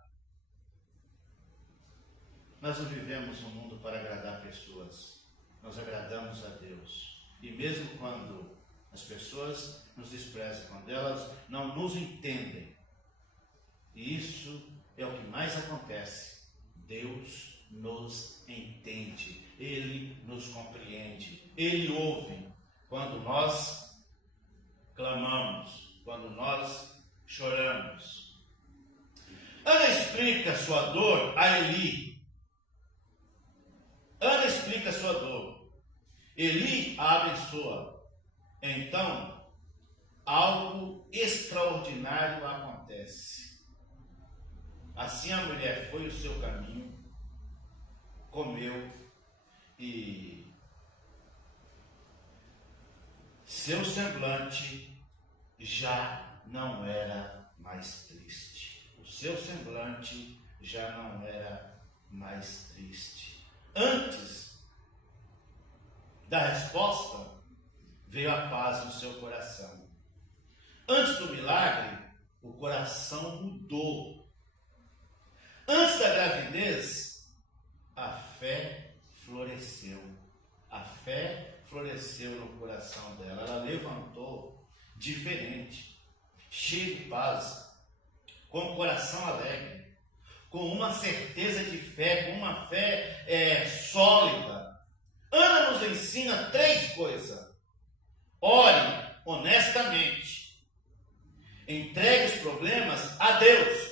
Nós não vivemos um mundo para agradar pessoas, nós agradamos a Deus. E mesmo quando as pessoas nos desprezam, quando elas não nos entendem, e isso é o que mais acontece, Deus nos entende, Ele nos compreende, Ele ouve quando nós clamamos, quando nós choramos. Ana explica sua dor a Eli. Ana explica sua dor. Eli a abençoa. Então, algo extraordinário acontece. Assim a mulher foi o seu caminho, comeu e seu semblante já não era mais triste. O seu semblante já não era mais triste. Antes da resposta, veio a paz no seu coração. Antes do milagre, o coração mudou. Antes da gravidez, a fé floresceu. A fé floresceu no coração dela. Ela levantou diferente, cheia de paz, com o coração alegre, com uma certeza de fé, com uma fé sólida. Ana nos ensina 3 coisas. Ore honestamente. Entregue os problemas a Deus.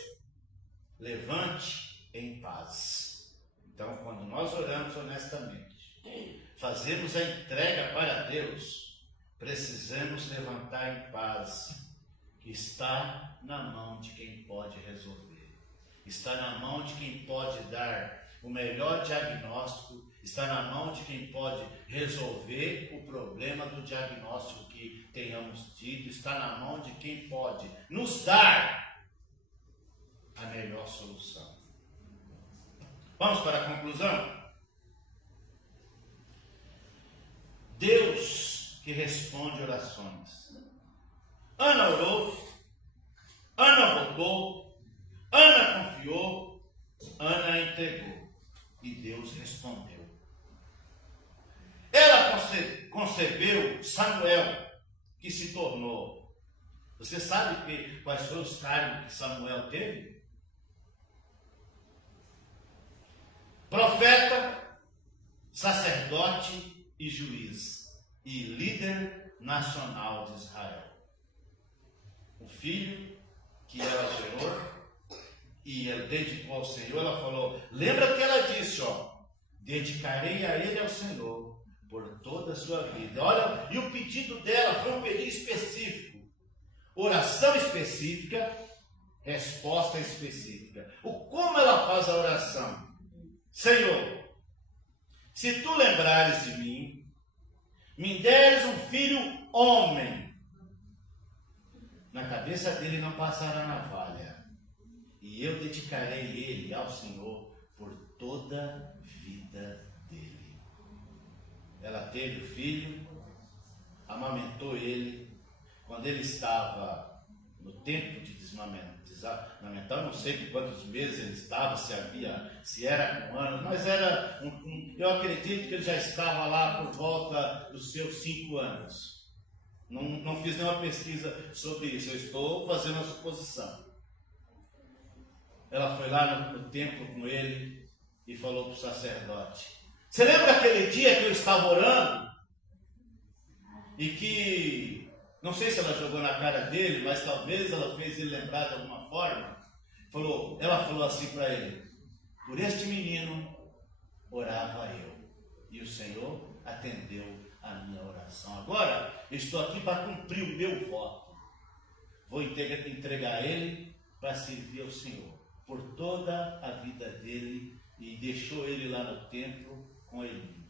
Levante em paz. Então, quando nós oramos honestamente, fazemos a entrega para Deus, precisamos levantar em paz. Está na mão de quem pode resolver. Está na mão de quem pode dar o melhor diagnóstico. Está na mão de quem pode resolver o problema do diagnóstico que tenhamos tido. Está na mão de quem pode nos dar a melhor solução. Vamos para a conclusão? Deus que responde orações. Ana orou, Ana votou, Ana confiou, Ana entregou e Deus respondeu. Ela concebeu Samuel, que se tornou. Você sabe quais foram os cargos que Samuel teve? Profeta, sacerdote e juiz, e líder nacional de Israel. O filho que ela gerou e ela dedicou ao Senhor, ela falou, lembra que ela disse, dedicarei a ele ao Senhor por toda a sua vida. Olha, e o pedido dela foi um pedido específico, oração específica, resposta específica. Como ela faz a oração? Senhor, se tu lembrares de mim, me deres um filho homem. Na cabeça dele não passará navalha, e eu dedicarei ele ao Senhor por toda a vida dele. Ela teve o filho, amamentou ele. Quando ele estava no tempo de desmamentar, não sei por quantos meses ele estava, se era um ano, mas era eu acredito que ele já estava lá por volta dos seus 5 anos. Não fiz nenhuma pesquisa sobre isso, eu estou fazendo a suposição. Ela foi lá no templo com ele e falou para o sacerdote, você lembra aquele dia que eu estava orando? E que, não sei se ela jogou na cara dele, mas talvez ela fez ele lembrar de alguma forma. Ela falou assim para ele, por este menino orava eu, e o Senhor atendeu a minha oração. Agora, eu estou aqui para cumprir o meu voto. Vou entregar ele para servir ao Senhor por toda a vida dele, e deixou ele lá no templo com Eli.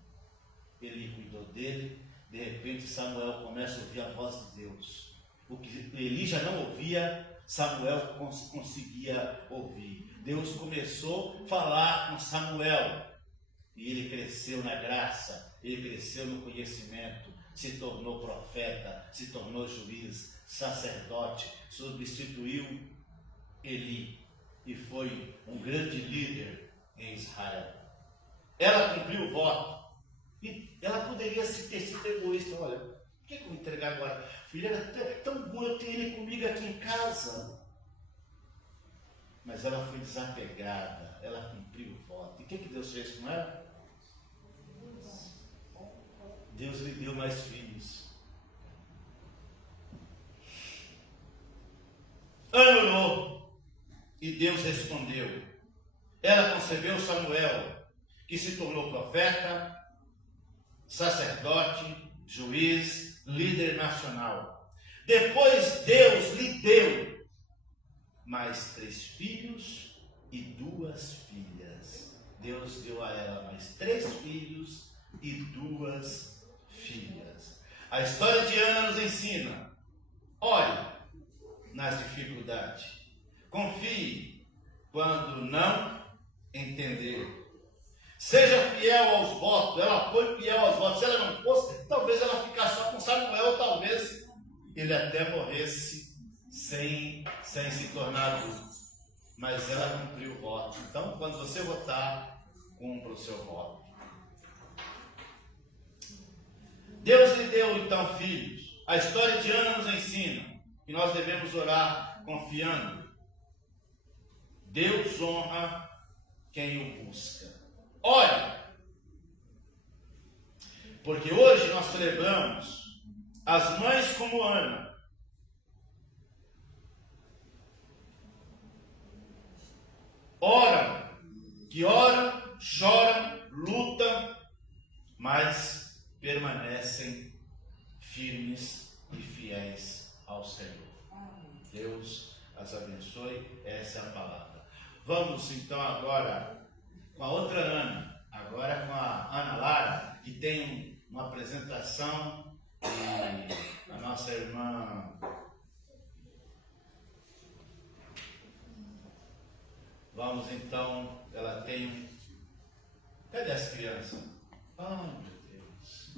Eli cuidou dele. De repente Samuel começa a ouvir a voz de Deus. O que Eli já não ouvia, Samuel conseguia ouvir. Deus começou a falar com Samuel. E ele cresceu na graça, ele cresceu no conhecimento, se tornou profeta, se tornou juiz, sacerdote, substituiu Eli e foi um grande líder em Israel. Ela cumpriu o voto. E ela poderia ter sido egoísta. Olha, por que eu vou entregar agora? Filha, era tão bom eu ter ele comigo aqui em casa. Mas ela foi desapegada, ela cumpriu o voto. E o que Deus fez com ela? Deus lhe deu mais filhos. Ana orou e Deus respondeu. Ela concebeu Samuel, que se tornou profeta, sacerdote, juiz, líder nacional. Depois Deus lhe deu mais 3 filhos e 2 filhas. Deus deu a ela mais 3 filhos e 2 filhas. A história de Ana nos ensina: olhe nas dificuldades, confie quando não entender. Seja fiel aos votos. Ela foi fiel aos votos. Se ela não fosse, talvez ela ficasse só com Samuel, talvez ele até morresse sem se tornar adulto. Mas ela cumpriu o voto. Então, quando você votar, cumpra o seu voto. Deus lhe deu então filhos. A história de Ana nos ensina que nós devemos orar confiando. Deus honra quem o busca. Olha, porque hoje nós celebramos as mães como Ana. Oram, choram, lutam, mas permanecem firmes e fiéis ao Senhor. Deus as abençoe, essa é a palavra. Vamos então agora com a outra Ana, agora com a Ana Lara, que tem uma apresentação, e a nossa irmã vamos então, ela tem cadê as crianças? Ai, meu Deus.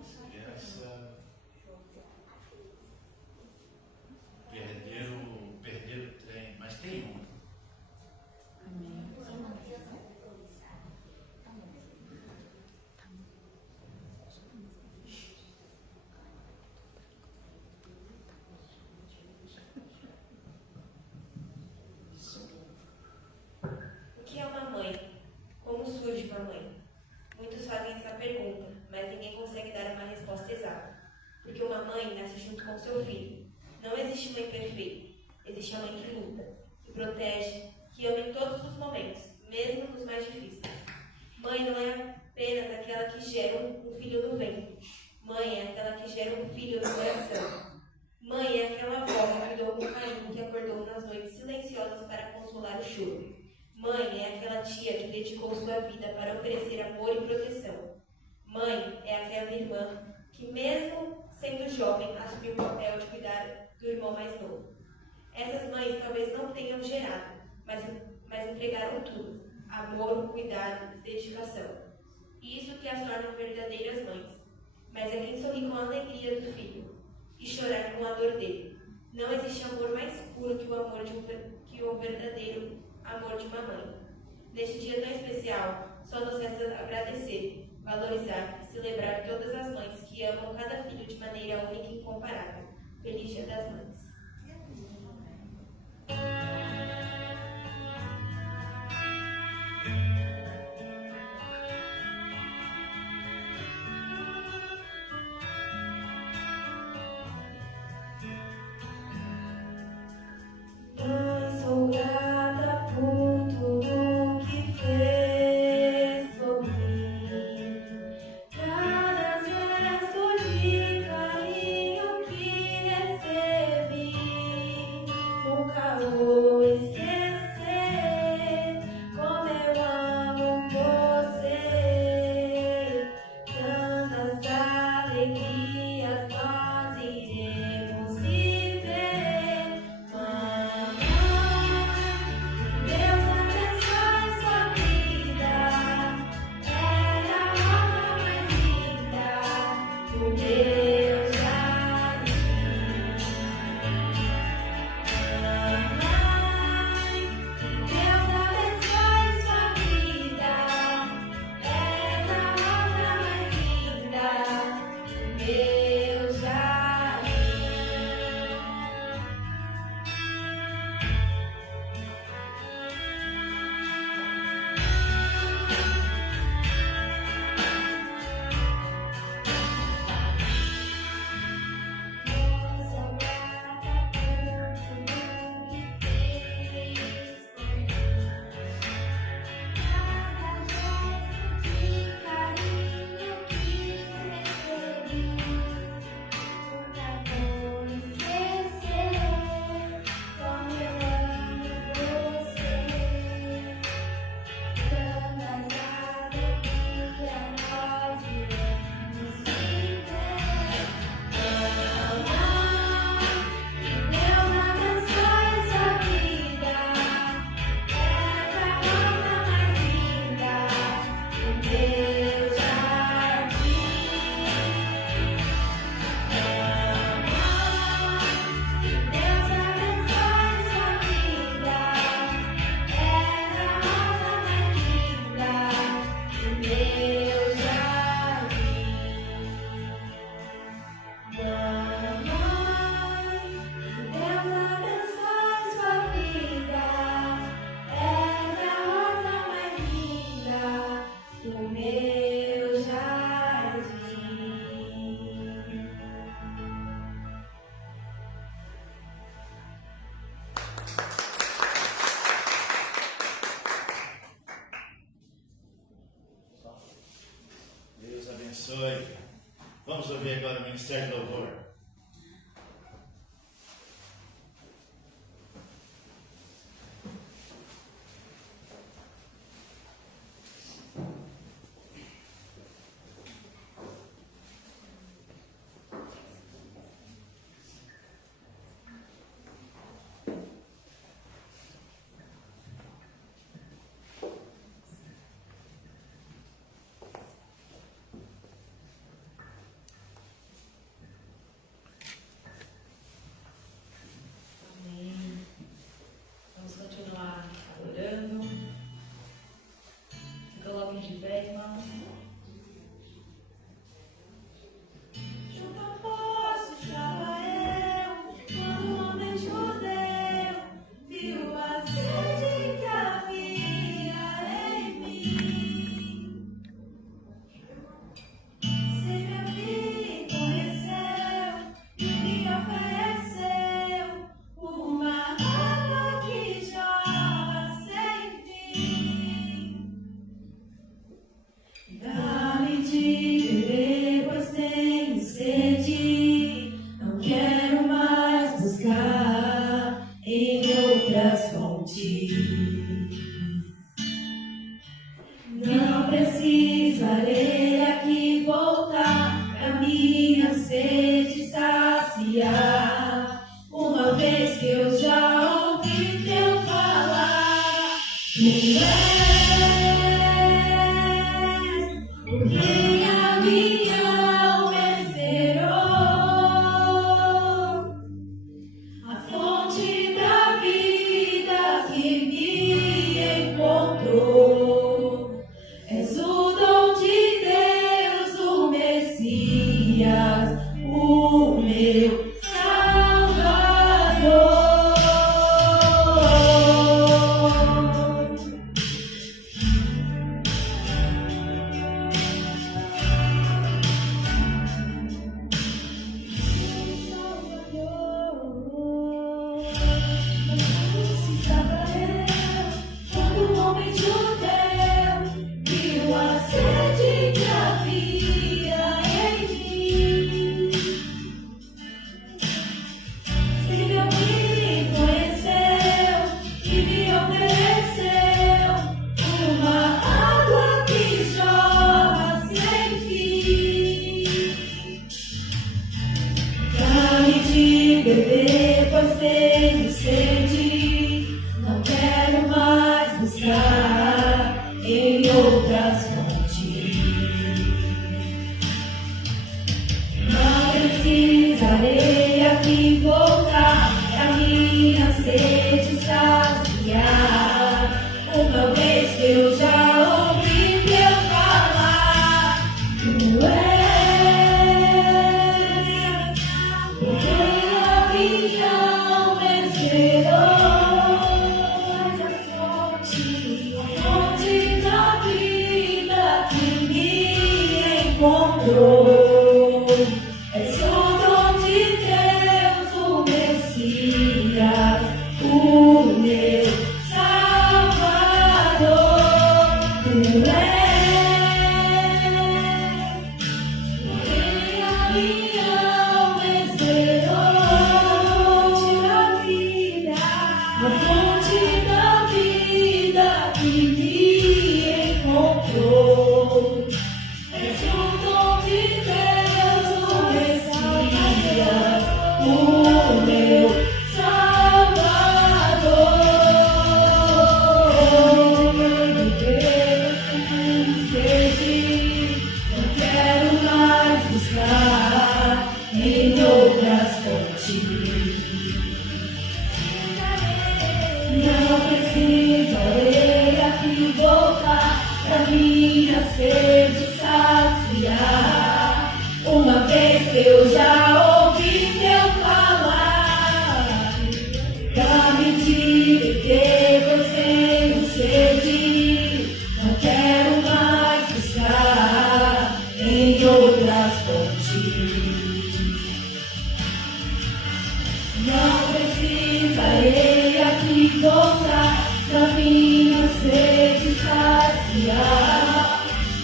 As crianças perderam o trem, mas tem um. O que é uma mãe? Como surge uma mãe? Muitos fazem essa pergunta, mas ninguém consegue dar uma resposta exata. Porque uma mãe nasce junto com seu filho. Não existe mãe perfeita. Existe a mãe que luta, que protege, que ama em todos os momentos, mesmo nos mais difíceis. Mãe não é apenas aquela que gera um filho no ventre. Mãe é aquela que gera um filho no coração. Mãe é aquela avó que cuidou com carinho, que acordou nas noites silenciosas para consolar o choro. Mãe é aquela tia que dedicou sua vida para oferecer amor e proteção. Mãe é aquela irmã que, mesmo sendo jovem, assumiu o papel de cuidar do irmão mais novo. Essas mães talvez não tenham gerado, mas entregaram tudo: amor, cuidado, dedicação. E isso que as tornam verdadeiras mães. Mas é quem sorri com a alegria do filho e chorar com a dor dele. Não existe amor mais puro que o amor que o verdadeiro amor de uma mãe. Neste dia tão especial, só nos resta agradecer, valorizar e celebrar todas as mães que amam cada filho de maneira única e incomparável. Feliz Dia das Mães. Sou grata por tudo que fez por mim. Cada gesto de carinho que abençoe. Vamos ouvir agora o Ministério do Louvor.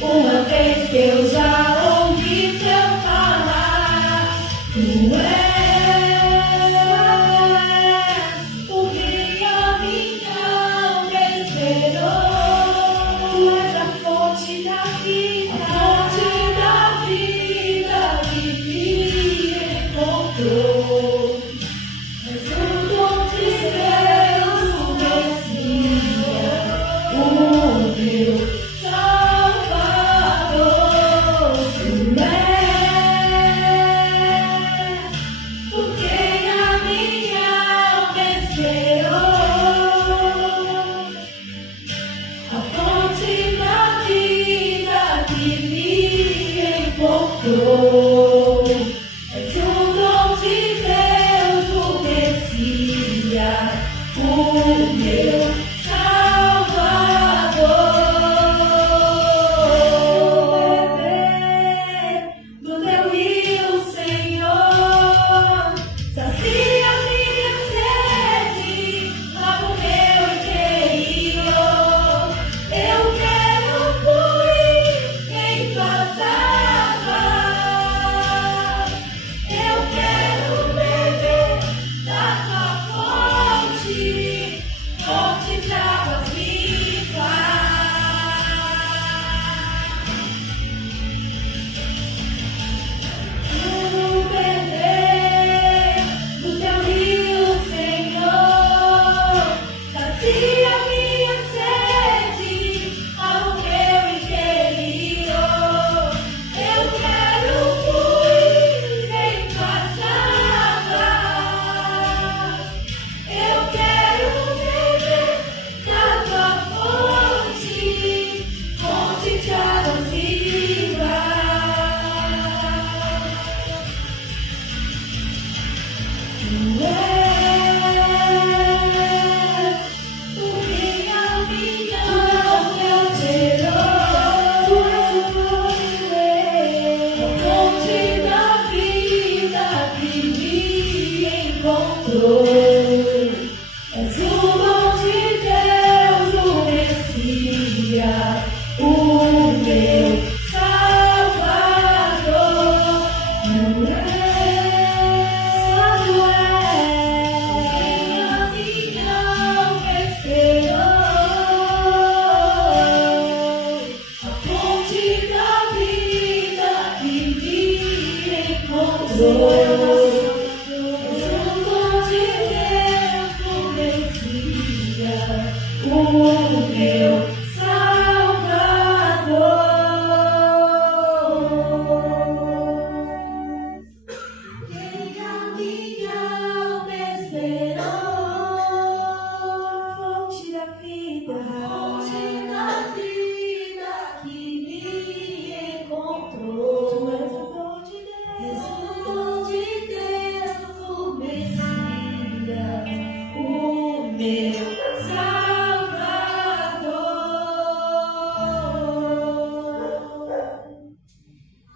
Uma vez que eu já ouvi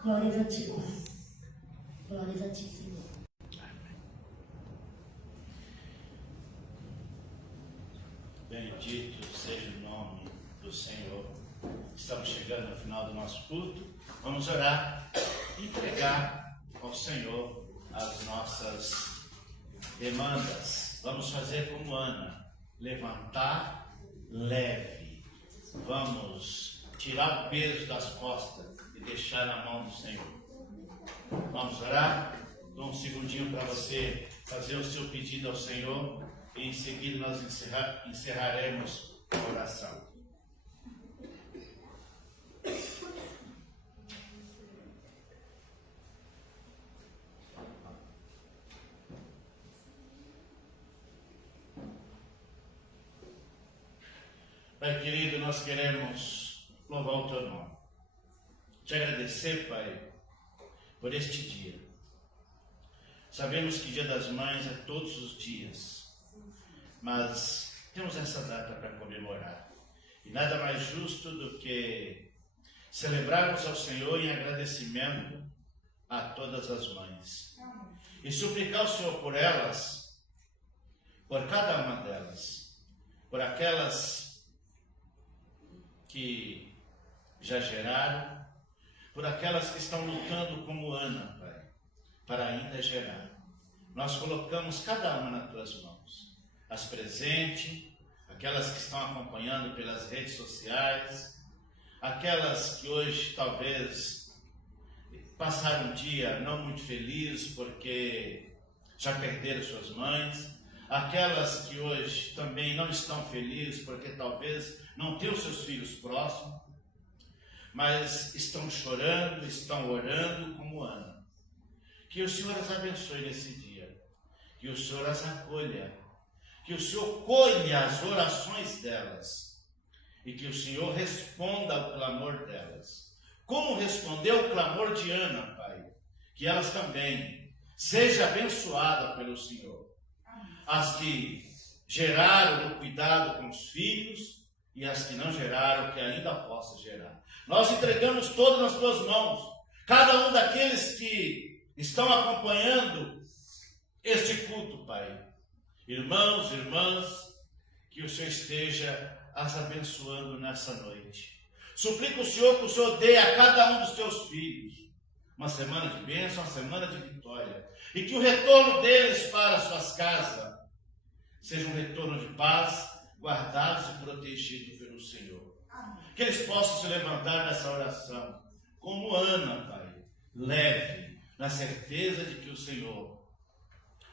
Glórias a ti, Pai. Glórias a ti, Senhor. Bendito seja o nome do Senhor. Estamos chegando ao final do nosso culto. Vamos orar e entregar ao Senhor as nossas demandas. Vamos fazer como Ana, levantar leve. Vamos tirar o peso das costas e deixar na mão do Senhor. Vamos orar? Dou um segundinho para você fazer o seu pedido ao Senhor e em seguida nós encerraremos a oração. Pai querido, nós queremos louvar o Teu nome. Te agradecer, Pai, por este dia. Sabemos que Dia das Mães é todos os dias, mas temos essa data para comemorar. E nada mais justo do que celebrarmos ao Senhor em agradecimento a todas as mães. E suplicar ao Senhor por elas, por cada uma delas, por aquelas que já geraram, por aquelas que estão lutando como Ana, Pai, para ainda gerar. Nós colocamos cada uma nas Tuas mãos, as presentes, aquelas que estão acompanhando pelas redes sociais, aquelas que hoje talvez passaram um dia não muito feliz porque já perderam suas mães, aquelas que hoje também não estão felizes porque talvez não têm os seus filhos próximos, mas estão chorando, estão orando como Ana. Que o Senhor as abençoe nesse dia, que o Senhor as acolha, que o Senhor colha as orações delas e que o Senhor responda ao clamor delas. Como respondeu o clamor de Ana, Pai, que elas também sejam abençoadas pelo Senhor. As que geraram o cuidado com os filhos e as que não geraram, que ainda possa gerar. Nós entregamos todas nas Tuas mãos, cada um daqueles que estão acompanhando este culto, Pai. Irmãos, irmãs, que o Senhor esteja as abençoando nessa noite. Suplico o Senhor que o Senhor dê a cada um dos Teus filhos uma semana de bênção, uma semana de vitória. E que o retorno deles para suas casas seja um retorno de paz, guardados e protegidos pelo Senhor. Que eles possam se levantar nessa oração, como Ana, Pai, leve, na certeza de que o Senhor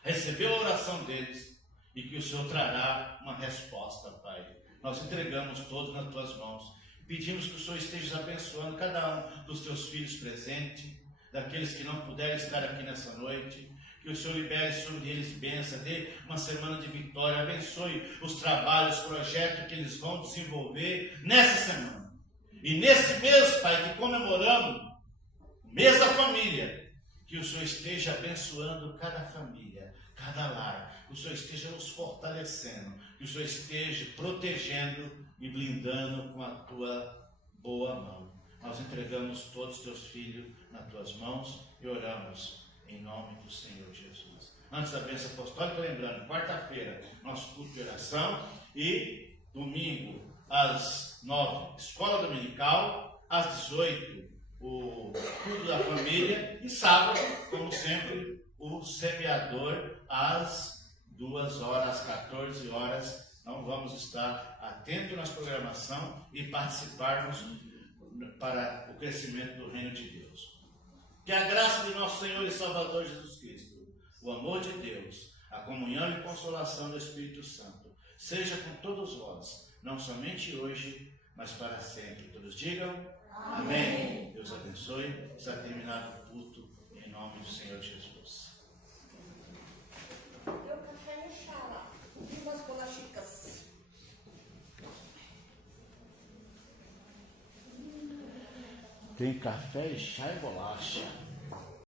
recebeu a oração deles e que o Senhor trará uma resposta, Pai. Nós entregamos todos nas Tuas mãos. Pedimos que o Senhor esteja abençoando cada um dos Teus filhos presentes, daqueles que não puderem estar aqui nessa noite. Que o Senhor libere sobre eles bênção, dê uma semana de vitória, abençoe os trabalhos, os projetos que eles vão desenvolver nessa semana. E nesse mês, Pai, que comemoramos, mês da família, que o Senhor esteja abençoando cada família, cada lar, que o Senhor esteja os fortalecendo, que o Senhor esteja protegendo e blindando com a tua boa mão. Nós entregamos todos os teus filhos nas tuas mãos e oramos em nome do Senhor Jesus. Antes da bênção apostólica, lembrando, quarta-feira, nosso culto de oração e domingo, às 9, escola dominical, às 18, o culto da família e sábado, como sempre, o semeador às 2 horas, às 14 horas. Não vamos estar atentos na programação e participarmos para o crescimento do reino de Deus. Que a graça de nosso Senhor e Salvador Jesus Cristo, o amor de Deus, a comunhão e consolação do Espírito Santo, seja com todos vós, não somente hoje, mas para sempre. Todos digam amém. Deus abençoe. Está terminado o culto em nome do Senhor Jesus. Deu café e chá lá. E umas bolachicas. Tem café e chá e bolacha.